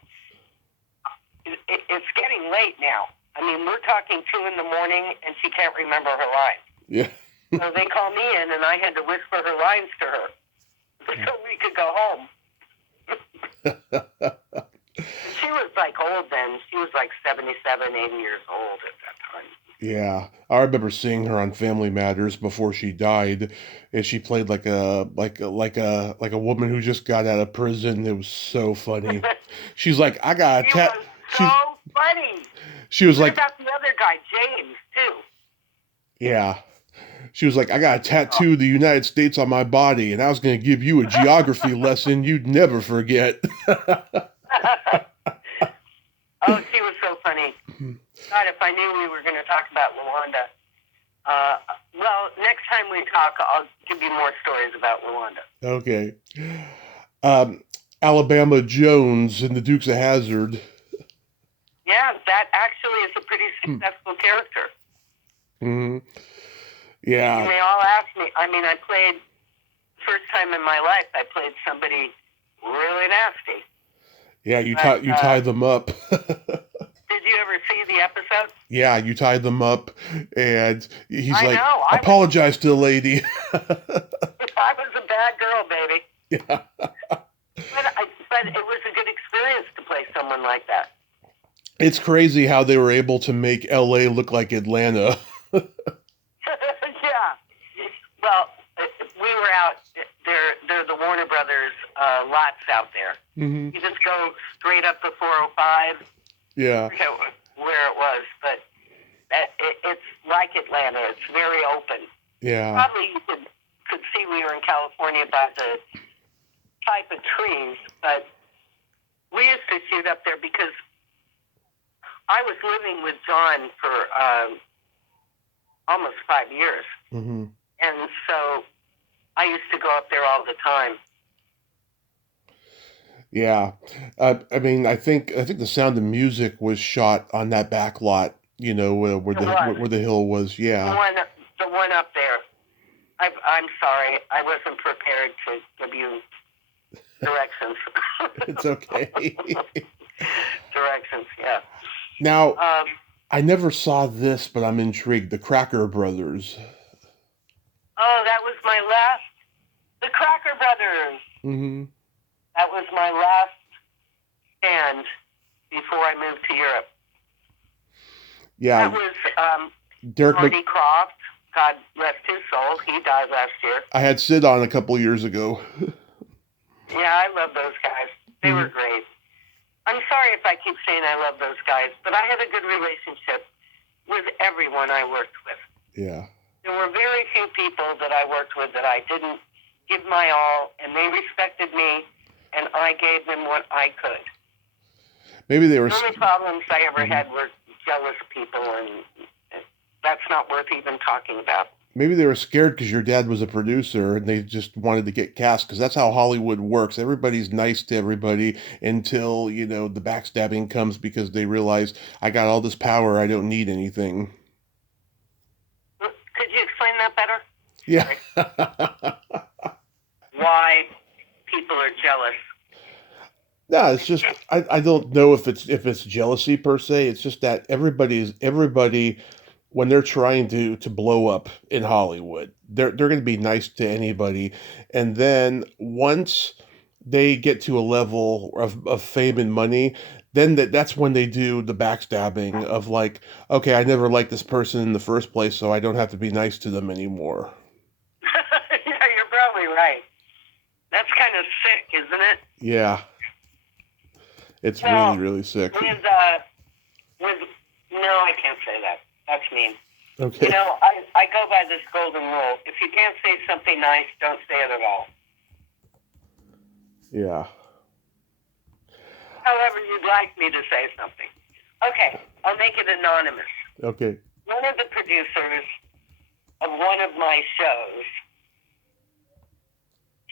it's getting late now. I mean, we're talking 2 a.m, and she can't remember her lines. Yeah. So they call me in, and I had to whisper her lines to her so we could go home. She was like old then. She was like 77, 80 years old at that time. Yeah, I remember seeing her on Family Matters before she died, and she played like a woman who just got out of prison. It was so funny. She's like, I got a She was so funny. She was What like, about the other guy, James, too? yeah. She was like, I got a tattoo of the United States on my body, and I was going to give you a geography lesson you'd never forget. Oh, she was so funny. God, if I knew we were going to talk about Luanda. Well, next time we talk, I'll give you more stories about Luanda. Okay. Alabama Jones in the Dukes of Hazzard. Yeah, that actually is a pretty successful character. Mm-hmm. Yeah. And they all asked me, I mean, I played, first time in my life, I played somebody really nasty. Yeah, you tie them up. Did you ever see the episode? Yeah, you tied them up, and he's I like, know, apologize to the lady. I was a bad girl, baby. Yeah. But it was a good experience to play someone like that. It's crazy how they were able to make L.A. look like Atlanta. Yeah. Well, we were out. They're the Warner Brothers lots out there. Mm-hmm. You just go straight up the 405. Yeah. I forget where it was, but it's like Atlanta. It's very open. Yeah. Probably you could see we were in California by the type of trees, but we used to shoot up there because I was living with John for almost 5 years. Mm-hmm. And so I used to go up there all the time. Yeah. I mean, I think the Sound of Music was shot on that back lot, you know, where the hill was. Yeah. The one up there. I'm sorry, I wasn't prepared to give you directions. It's okay. Directions, yeah. Now, I never saw this, but I'm intrigued. The Cracker Brothers. Oh, that was my last. The Cracker Brothers. Mm-hmm. That was my last stand before I moved to Europe. Yeah. That was Derek Marty Croft. God rest his soul. He died last year. I had Sid on a couple years ago. Yeah, I love those guys. They were great. I'm sorry if I keep saying I love those guys, but I had a good relationship with everyone I worked with. Yeah. There were very few people that I worked with that I didn't give my all, and they respected me, and I gave them what I could. Maybe they were... The only problems I ever had were jealous people, and that's not worth even talking about. Maybe they were scared because your dad was a producer and they just wanted to get cast, because that's how Hollywood works. Everybody's nice to everybody until, you know, the backstabbing comes because they realize, I got all this power, I don't need anything. Could you explain that better? Yeah. Why people are jealous? No, it's just, I don't know if it's jealousy per se. It's just that everybody when they're trying to blow up in Hollywood, they're going to be nice to anybody, and then once they get to a level of fame and money, then that's when they do the backstabbing of like, okay, I never liked this person in the first place, so I don't have to be nice to them anymore. Yeah, you're probably right. That's kind of sick, isn't it? Yeah. It's really, really sick. No, I can't say that. That's mean. Okay. You know, I go by this golden rule. If you can't say something nice, don't say it at all. Yeah. However you'd like me to say something. Okay, I'll make it anonymous. Okay. One of the producers of one of my shows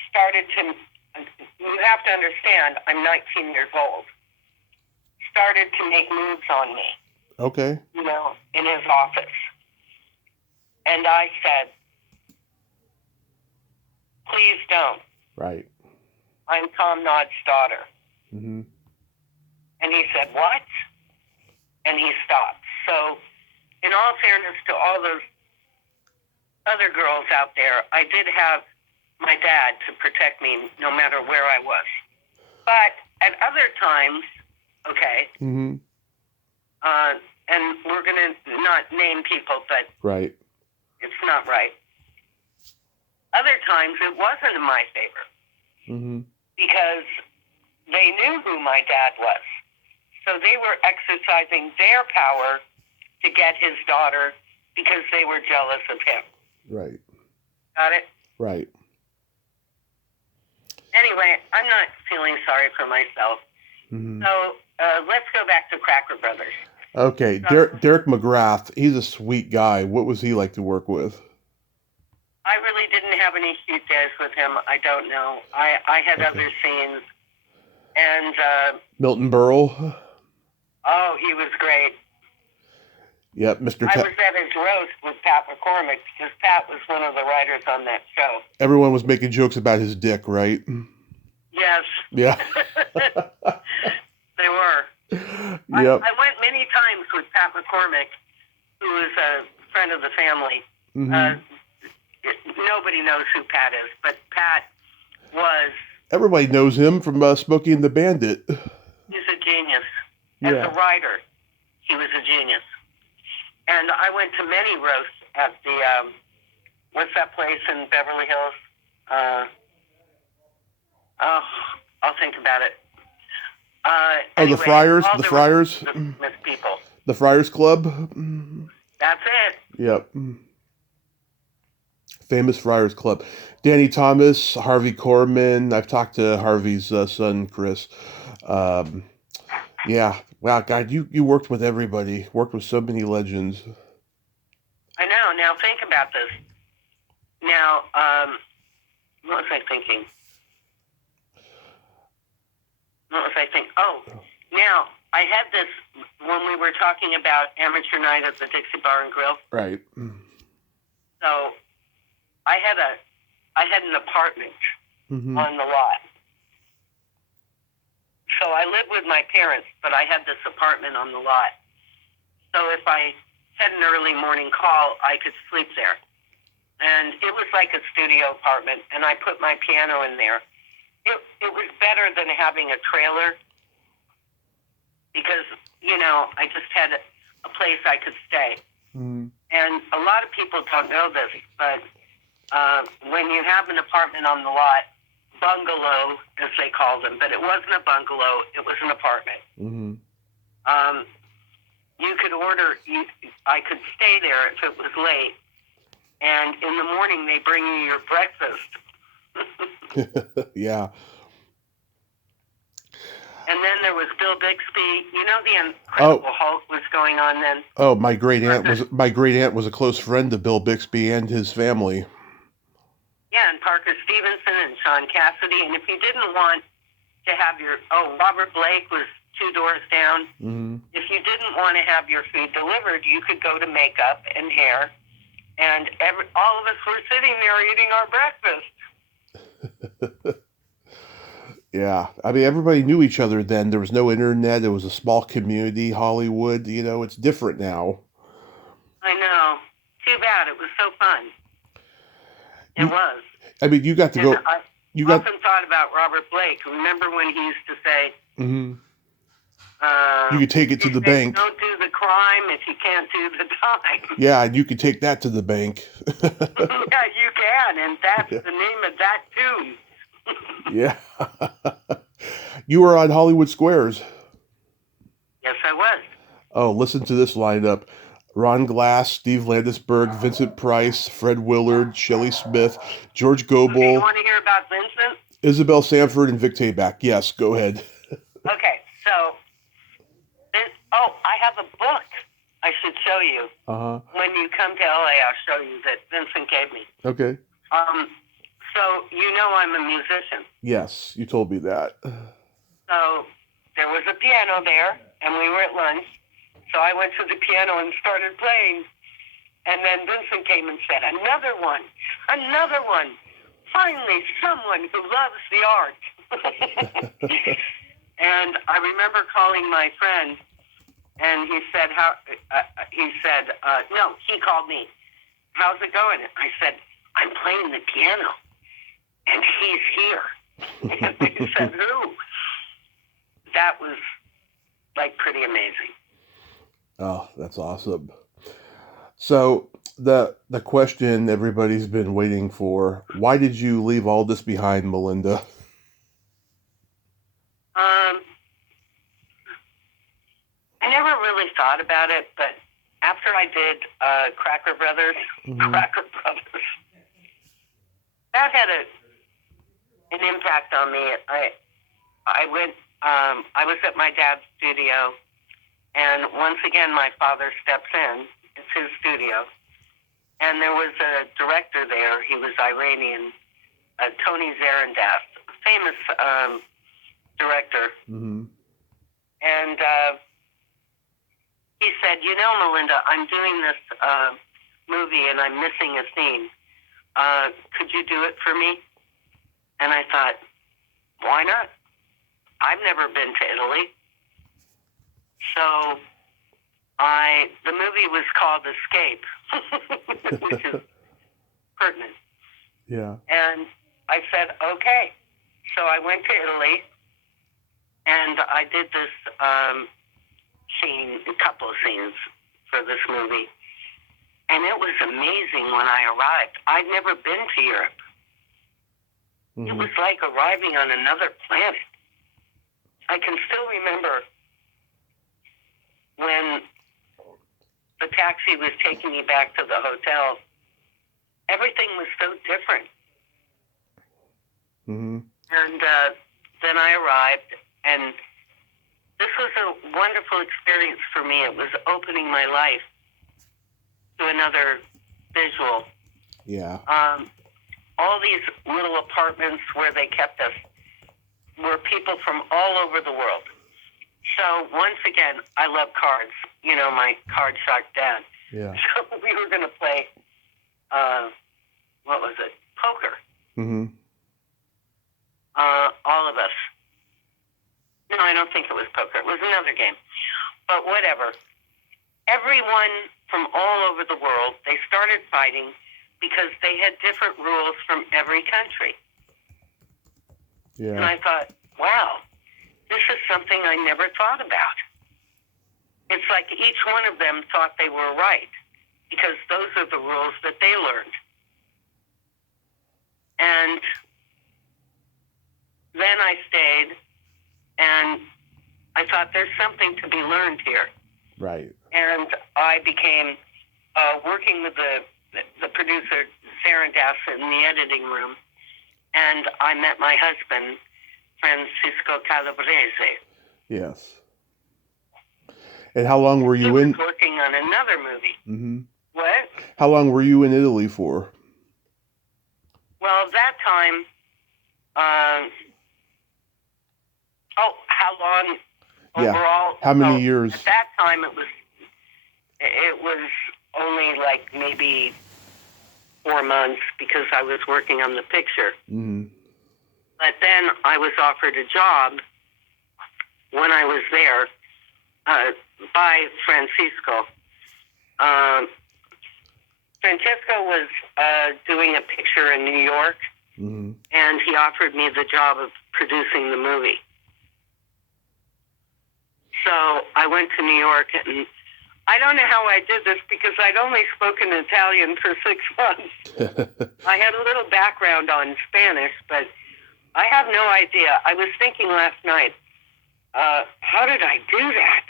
started to, you have to understand, I'm 19 years old, started to make moves on me. Okay. You know, in his office. And I said, Please don't. Right. I'm Tom Naud's daughter. Mm-hmm. And he said, what? And he stopped. So, in all fairness to all those other girls out there, I did have my dad to protect me no matter where I was. But at other times, okay, Mm-hmm. and we're going to not name people, but Right. it's not right. Other times it wasn't in my favor. Mm-hmm. Because they knew who my dad was. So they were exercising their power to get his daughter because they were jealous of him. Right. Got it? Right. Anyway, I'm not feeling sorry for myself. Mm-hmm. So let's go back to Cracker Brothers. Okay, Derek McGrath, he's a sweet guy. What was he like to work with? I really didn't have any cute days with him. I don't know. I had other scenes. And Milton Berle. oh, he was great. Yep, Mr. I was at his roast with Pat McCormick because Pat was one of the writers on that show. Everyone was making jokes about his dick, right? Yes. Yeah. They were. Yep. I went many times with Pat McCormick, who is a friend of the family. Mm-hmm. Nobody knows who Pat is, but Pat was... Everybody knows him from Smokey and the Bandit. He's a genius. As a writer, he was a genius. And I went to many roasts at the... what's that place in Beverly Hills? I'll think about it. Anyway, the Friars? The Friars? Miss people. The Friars Club? That's it. Yep. Famous Friars Club. Danny Thomas, Harvey Korman. I've talked to Harvey's son, Chris. Yeah. Wow, God, you worked with everybody. Worked with so many legends. I know. Now think about this. Now, what was I thinking? Oh, now, I had this when we were talking about amateur night at the Dixie Bar and Grill. Right. So, I had an apartment on the lot. So I lived with my parents, but I had this apartment on the lot. So if I had an early morning call, I could sleep there. And it was like a studio apartment, and I put my piano in there. It was better than having a trailer because, I just had a place I could stay. Mm-hmm. And a lot of people don't know this, but when you have an apartment on the lot, bungalow, as they call them, but it wasn't a bungalow, it was an apartment. Mm-hmm. You could I could stay there if it was late, and in the morning they bring you your breakfast. Yeah. And then there was Bill Bixby. The Incredible Hulk was going on then. Oh, my great aunt was a close friend to Bill Bixby and his family. Yeah, and Parker Stevenson and Sean Cassidy. And if you didn't want to have Robert Blake was 2 doors down. Mm-hmm. If you didn't want to have your food delivered, you could go to makeup and hair. And all of us were sitting there eating our breakfast. Yeah. I mean, everybody knew each other then. There was no internet. It was a small community, Hollywood. It's different now. I know. Too bad. It was so fun. It was. I mean, you got to go. I often thought about Robert Blake. Remember when he used to say, mm-hmm. You could take it to the bank. Don't do the crime if you can't do the time. Yeah, and you could take that to the bank. Yeah, you can, and that's the name of that tune. Yeah. You were on Hollywood Squares. Yes, I was. Oh, listen to this lineup. Ron Glass, Steve Landisberg, Vincent Price, Fred Willard, Shelley Smith, George Gobel. Okay, you want to hear about Vincent? Isabel Sanford and Vic Tayback. Yes, go ahead. Okay, so, I have a book I should show you. Uh-huh. When you come to LA, I'll show you that Vincent gave me. Okay. So, I'm a musician. Yes, you told me that. So, there was a piano there, and we were at lunch. So I went to the piano and started playing. And then Vincent came and said, another one. finally someone who loves the art. And I remember calling my friend, and he said, no, he called me. How's it going? I said, I'm playing the piano, and he's here. And he said, who? That was, like, pretty amazing. Oh, that's awesome. So the question everybody's been waiting for, why did you leave all this behind, Melinda? I never really thought about it, but after I did Cracker Brothers, that had an impact on me. I went. I was at my dad's studio, and once again, my father steps in. It's his studio, and there was a director there. He was Iranian, Tony Zarandas, famous director, and he said, "You know, Melinda, I'm doing this movie, and I'm missing a scene. Could you do it for me?" And I thought, why not? I've never been to Italy. So the movie was called Escape, which is pertinent. Yeah. And I said, okay. So I went to Italy, and I did this scene, a couple of scenes for this movie. And it was amazing when I arrived. I'd never been to Europe. It was like arriving on another planet. I can still remember when the taxi was taking me back to the hotel. Everything was so different. And then I arrived, and this was a wonderful experience for me. It was opening my life to another visual. Yeah. All these little apartments where they kept us were people from all over the world. So once again, I love cards. You know, my card shark dad. Yeah. So we were going to play, what was it? Poker. All of us. No, I don't think it was poker. It was another game. But whatever. Everyone from all over the world, they started fighting because they had different rules from every country. Yeah. And I thought, wow, this is something I never thought about. It's like each one of them thought they were right because those are the rules that they learned. And then I stayed, and I thought there's something to be learned here. Right. And I became working with the producer, Sarah Dass, in the editing room, and I met my husband, Francisco Calabrese. Yes. And how long were you he in? was working on another movie. What? How long were you in Italy for? Well, that time, how long overall? How many years? At that time, it was only like maybe 4 months because I was working on the picture. But then I was offered a job when I was there by Francisco. Francisco was doing a picture in New York, and he offered me the job of producing the movie. So I went to New York, and I don't know how I did this because I'd only spoken Italian for 6 months. I had a little background on Spanish, but I have no idea. I was thinking last night, how did I do that?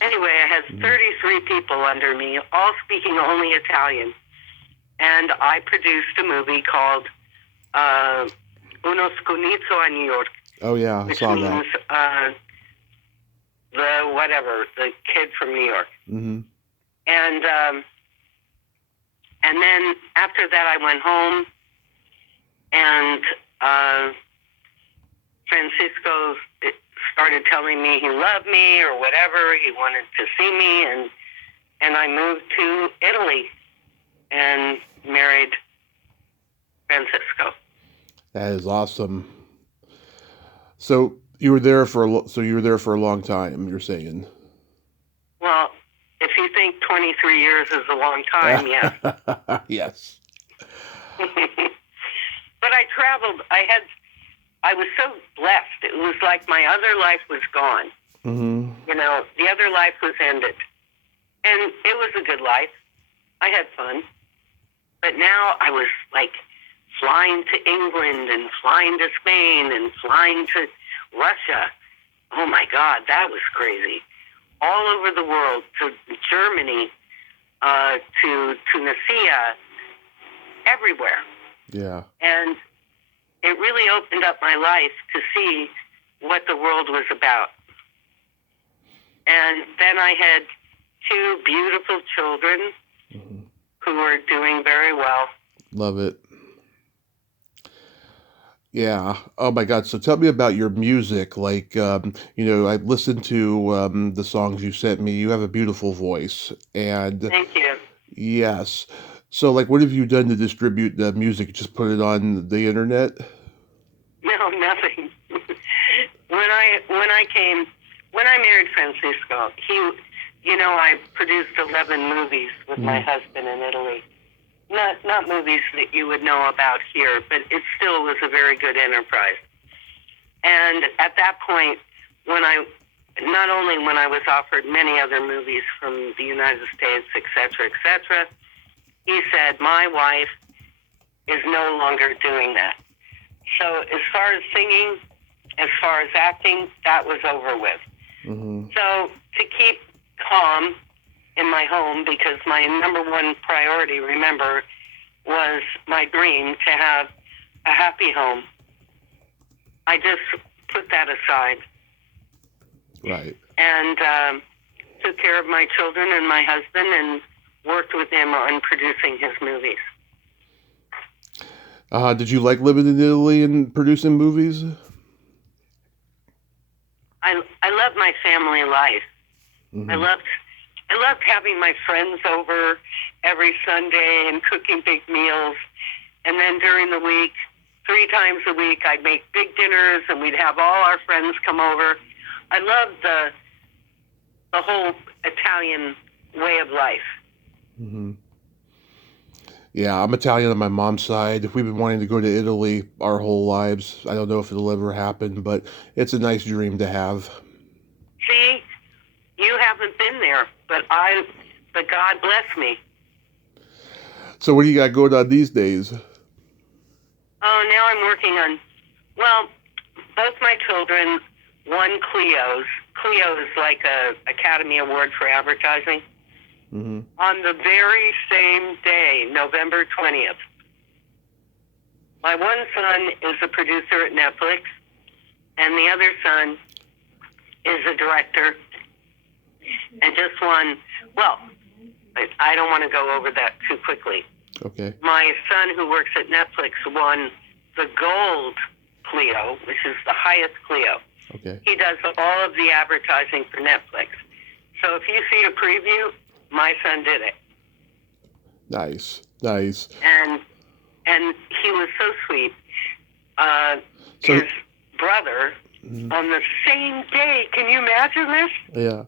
Anyway, I had 33 people under me, all speaking only Italian. And I produced a movie called Uno Sconizzo a New York. Oh, yeah, I saw that. Which means the kid from New York. And then after that, I went home, and Francisco started telling me he loved me or whatever. He wanted to see me, and I moved to Italy and married Francisco. That is awesome. So you were there for a long time, you're saying. Well, if you think 23 years is a long time, yes. Yes. But I traveled. I was so blessed. It was like my other life was gone. Mm-hmm. You know, the other life was ended. And it was a good life. I had fun. But now I was like flying to England and flying to Spain and flying to Russia. Oh my God, that was crazy. All over the world, to Germany, to Tunisia, everywhere. Yeah. And it really opened up my life to see what the world was about. And then I had two beautiful children Mm-hmm. who were doing very well. Love it. Yeah. Oh my God. So tell me about your music. Like, I listened to the songs you sent me. You have a beautiful voice. And Thank you. yes. So, like, what have you done to distribute the music? Just put it on the internet? No, nothing. When I married Francisco, I produced 11 movies with my husband in Italy. Not movies that you would know about here, but it still was a very good enterprise. And at that point, not only when I was offered many other movies from the United States, etc., he said, my wife is no longer doing that. So as far as singing, as far as acting, that was over with. Mm-hmm. So to keep calm in my home, because my number one priority, remember, was my dream to have a happy home, I just put that aside. Right. And took care of my children and my husband and worked with him on producing his movies. Did you like living in Italy and producing movies? I loved my family life. Mm-hmm. I loved having my friends over every Sunday and cooking big meals. And then during the week, 3 times a week, I'd make big dinners and we'd have all our friends come over. I loved the whole Italian way of life. Mm-hmm. Yeah, I'm Italian on my mom's side. We've been wanting to go to Italy our whole lives. I don't know if it'll ever happen, but it's a nice dream to have. See, you haven't been there, but God bless me. So what do you got going on these days? Oh, now I'm working on, both my children won Clio's. Clio is like a Academy Award for advertising. Mm-hmm. On the very same day, November 20th. My one son is a producer at Netflix, and the other son is a director, and just won, I don't want to go over that too quickly. Okay. My son, who works at Netflix, won the Gold Clio, which is the highest Clio. Okay. He does all of the advertising for Netflix. So if you see a preview, my son did it. Nice. And he was so sweet. His brother, on the same day, can you imagine this? Yeah.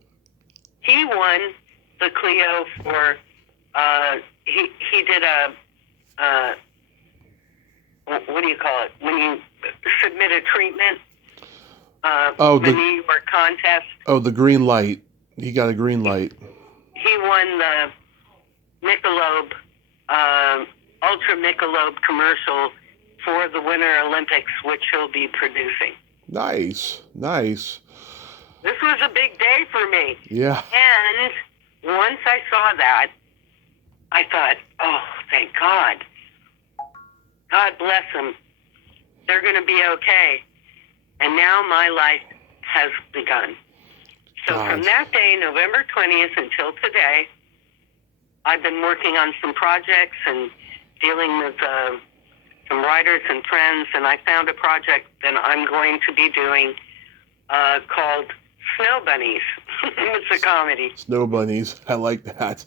He won the Clio for, he did what do you call it? When you submit a treatment, the New York contest. Oh, the green light. He got a green light. He won the Michelob, Ultra Michelob commercial for the Winter Olympics, which he'll be producing. Nice. This was a big day for me. Yeah. And once I saw that, I thought, oh, thank God. God bless them. They're going to be okay. And now my life has begun. So from that day, November 20th, until today, I've been working on some projects and dealing with some writers and friends, and I found a project that I'm going to be doing called Snow Bunnies. It's a comedy. Snow bunnies. I like that.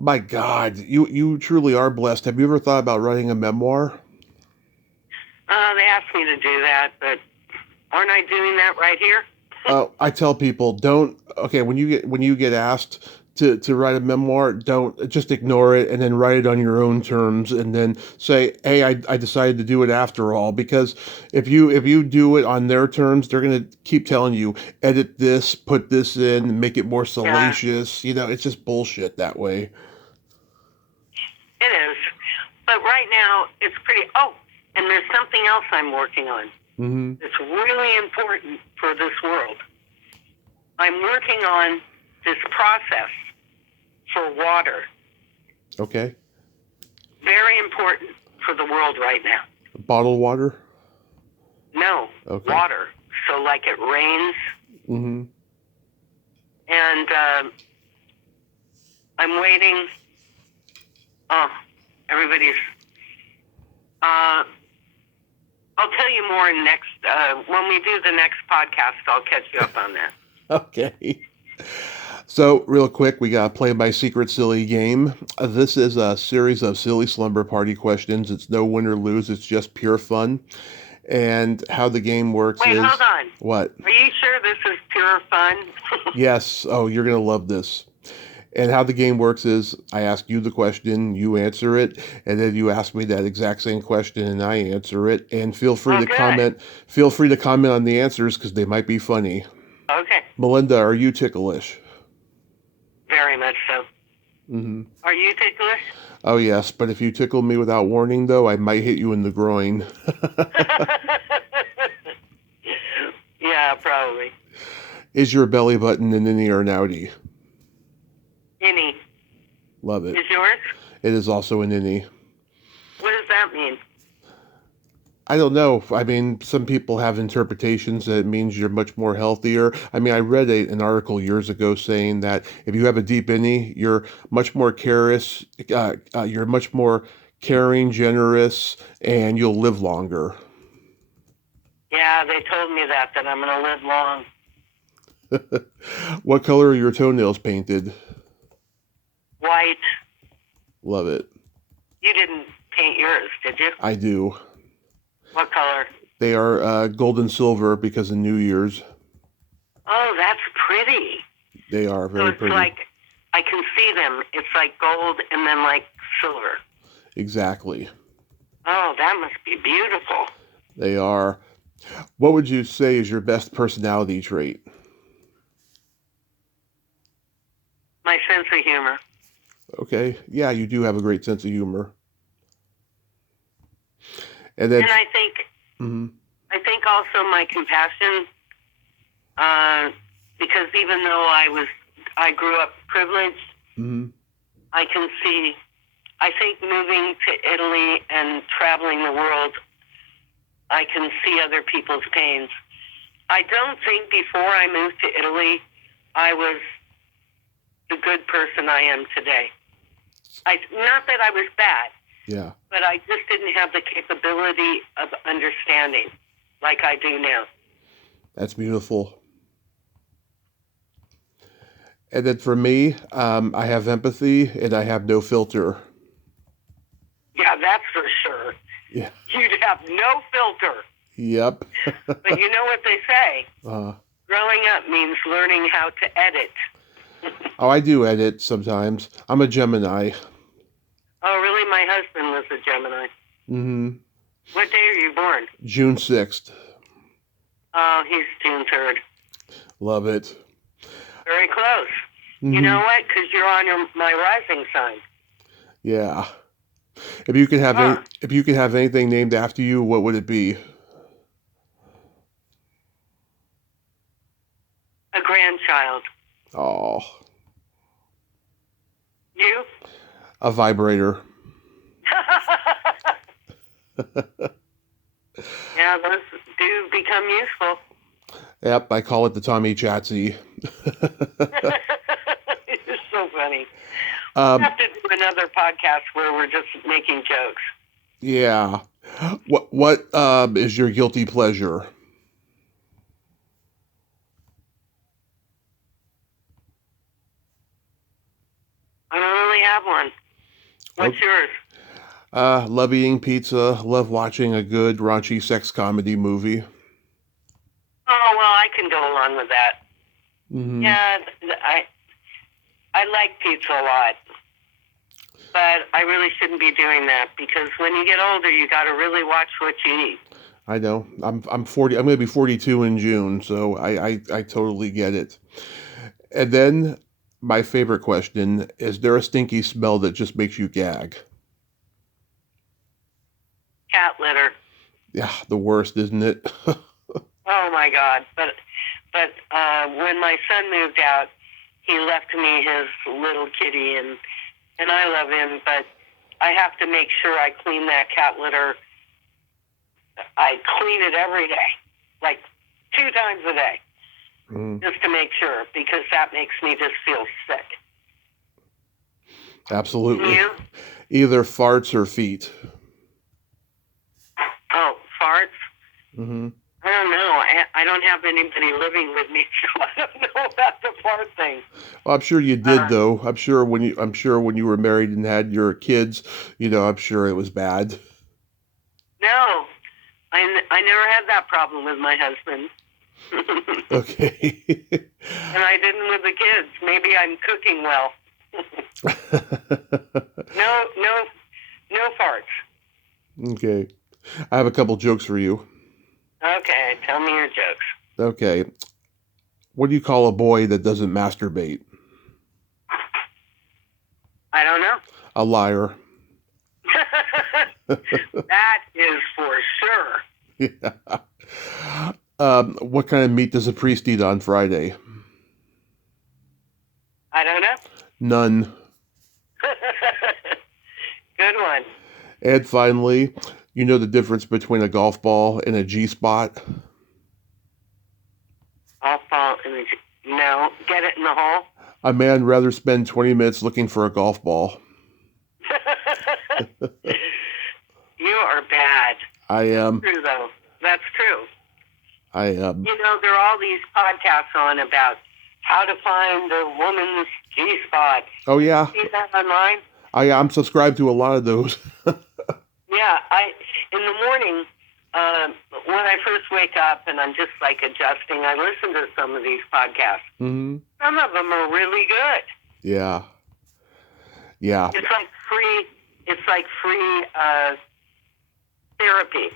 My God, you truly are blessed. Have you ever thought about writing a memoir? They asked me to do that, but aren't I doing that right here? I tell people don't. Okay, when you get asked to write a memoir, don't just ignore it and then write it on your own terms, and then say, "Hey, I decided to do it after all." Because if you do it on their terms, they're gonna keep telling you, edit this, put this in, make it more Yeah, salacious. It's just bullshit that way. it is. But right now, it's pretty. Oh, and there's something else I'm working on. Mm-hmm. It's really important for this world. I'm working on this process for water. Okay. Very important for the world right now. Bottled water. No, Okay. water. So like it rains, Mm-hmm. and I'm waiting. Oh, everybody's. I'll tell you more next. When we do the next podcast, I'll catch you up on that. Okay. So, real quick, we got to play my secret silly game. This is a series of silly slumber party questions. It's no win or lose, it's just pure fun. And how the game works Wait, is. hold on. What? Are you sure this is pure fun? Yes. Oh, you're going to love this. And how the game works is I ask you the question, you answer it, and then you ask me that exact same question and I answer it. And feel free Oh, to good. comment. Feel free to comment on the answers because they might be funny. Okay. Melinda, are you ticklish? Very much so. Mm-hmm. Are you ticklish? Oh, yes, but if you tickle me without warning, though, I might hit you in the groin. Yeah, probably. Is your belly button an innie or an outie? Innie. Love it. Is yours? It is also an innie. What does that mean? I don't know. I mean, some people have interpretations that it means you're much more healthier. I mean, I read an article years ago saying that if you have a deep innie, you're much more curious, you're much more caring, generous, and you'll live longer. Yeah, they told me that I'm going to live long. What color are your toenails painted? White. Love it. You didn't paint yours, did you? I do. What color? They are gold and silver because of New Year's. Oh, that's pretty. They are So very it's pretty. like, I can see them. It's like gold and then like silver. Exactly. Oh, that must be beautiful. They are. What would you say is your best personality trait? My sense of humor. Okay. Yeah, you do have a great sense of humor. And then. And I think Mhm. Also my compassion, because even though I grew up privileged, Mhm. I can see, I think moving to Italy and traveling the world, I can see other people's pains. I don't think before I moved to Italy, I was the good person I am today. Not that I was bad. Yeah. But I just didn't have the capability of understanding like I do now. That's beautiful. And then for me, I have empathy and I have no filter. Yeah, that's for sure. Yeah. You'd have no filter. Yep. But you know what they say? Growing up means learning how to edit. Oh, I do edit sometimes. I'm a Gemini. Oh, really? My husband was a Gemini. Mm-hmm. What day are you born? June 6th. Oh, he's June 3rd. Love it. Very close. Mm-hmm. You know what? Because you're on my rising sign. Yeah. If you could have anything named after you, what would it be? A grandchild. Oh. You? A vibrator. Yeah, those do become useful. Yep, I call it the Tommy Chatsy. It's so funny. We have to do another podcast where we're just making jokes. Yeah. What is your guilty pleasure? I don't really have one. What's yours? Love eating pizza. Love watching a good raunchy sex comedy movie. Oh well, I can go along with that. Mm-hmm. Yeah, I like pizza a lot, but I really shouldn't be doing that because when you get older, you got to really watch what you eat. I know. I'm 40. I'm going to be 42 in June, so I totally get it. And then my favorite question, is there a stinky smell that just makes you gag? Cat litter. Yeah, the worst, isn't it? Oh my God! But when my son moved out, he left me his little kitty, and I love him, but I have to make sure I clean that cat litter. I clean it every day, like 2 times a day, Mm, just to make sure, because that makes me just feel sick. And absolutely. you? Either farts or feet. Oh, farts? Hmm. I don't know. I don't have anybody living with me, so I don't know about the fart thing. Well, I'm sure you did, Uh, though. I'm sure when you were married and had your kids, I'm sure it was bad. no, I never had that problem with my husband. Okay. And I didn't with the kids. Maybe I'm cooking well. No, no, no farts. Okay. I have a couple jokes for you. Okay, tell me your jokes. Okay. What do you call a boy that doesn't masturbate? I don't know. A liar. That is for sure. Yeah. What kind of meat does a priest eat on Friday? I don't know. None. Good one. And finally, you know the difference between a golf ball and a G spot? I'll fall in the. No, get it in the hole. A man rather spend 20 minutes looking for a golf ball. You are bad. I am. True though. That's true. I am. You know, there are all these podcasts on about how to find a woman's G spot. Oh yeah. See that online? I'm subscribed to a lot of those. Yeah, I in the morning when I first wake up and I'm just like adjusting, I listen to some of these podcasts. Hmm. Some of them are really good. Yeah. Yeah. It's like free. It's like free therapy.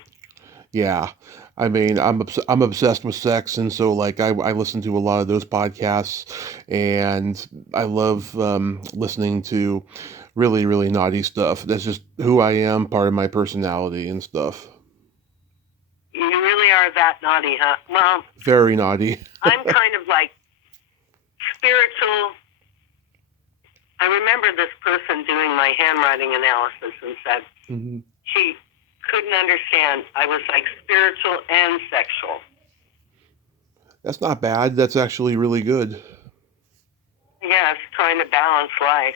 Yeah. I mean, I'm obsessed with sex, and so like I listen to a lot of those podcasts, and I love listening to really really naughty stuff. That's just who I am, part of my personality and stuff. You really are that naughty, huh? Well, Very naughty. I'm kind of like spiritual. I remember this person doing my handwriting analysis and said Hmm. she couldn't understand. I was like spiritual and sexual. That's not bad. That's actually really good. Yes, trying to balance life.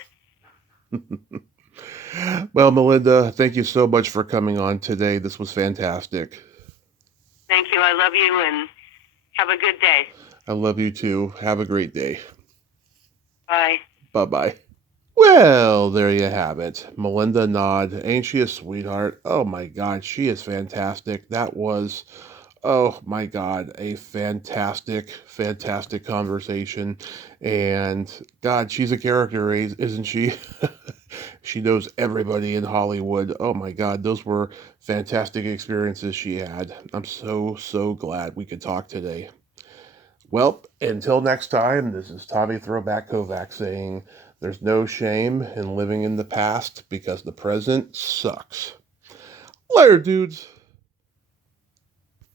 Well, Melinda, thank you so much for coming on today. This was fantastic. Thank you. I love you and have a good day. I love you too. Have a great day. Bye. Bye bye. Well, there you have it. Melinda Naud. Ain't she a sweetheart? Oh my God, she is fantastic. That was, oh my God, a fantastic, fantastic conversation. And God, she's a character, isn't she? She knows everybody in Hollywood. Oh my God, those were fantastic experiences she had. I'm so, so glad we could talk today. Well, until next time, this is Tommy Throwback Kovac saying there's no shame in living in the past because the present sucks. Later, dudes.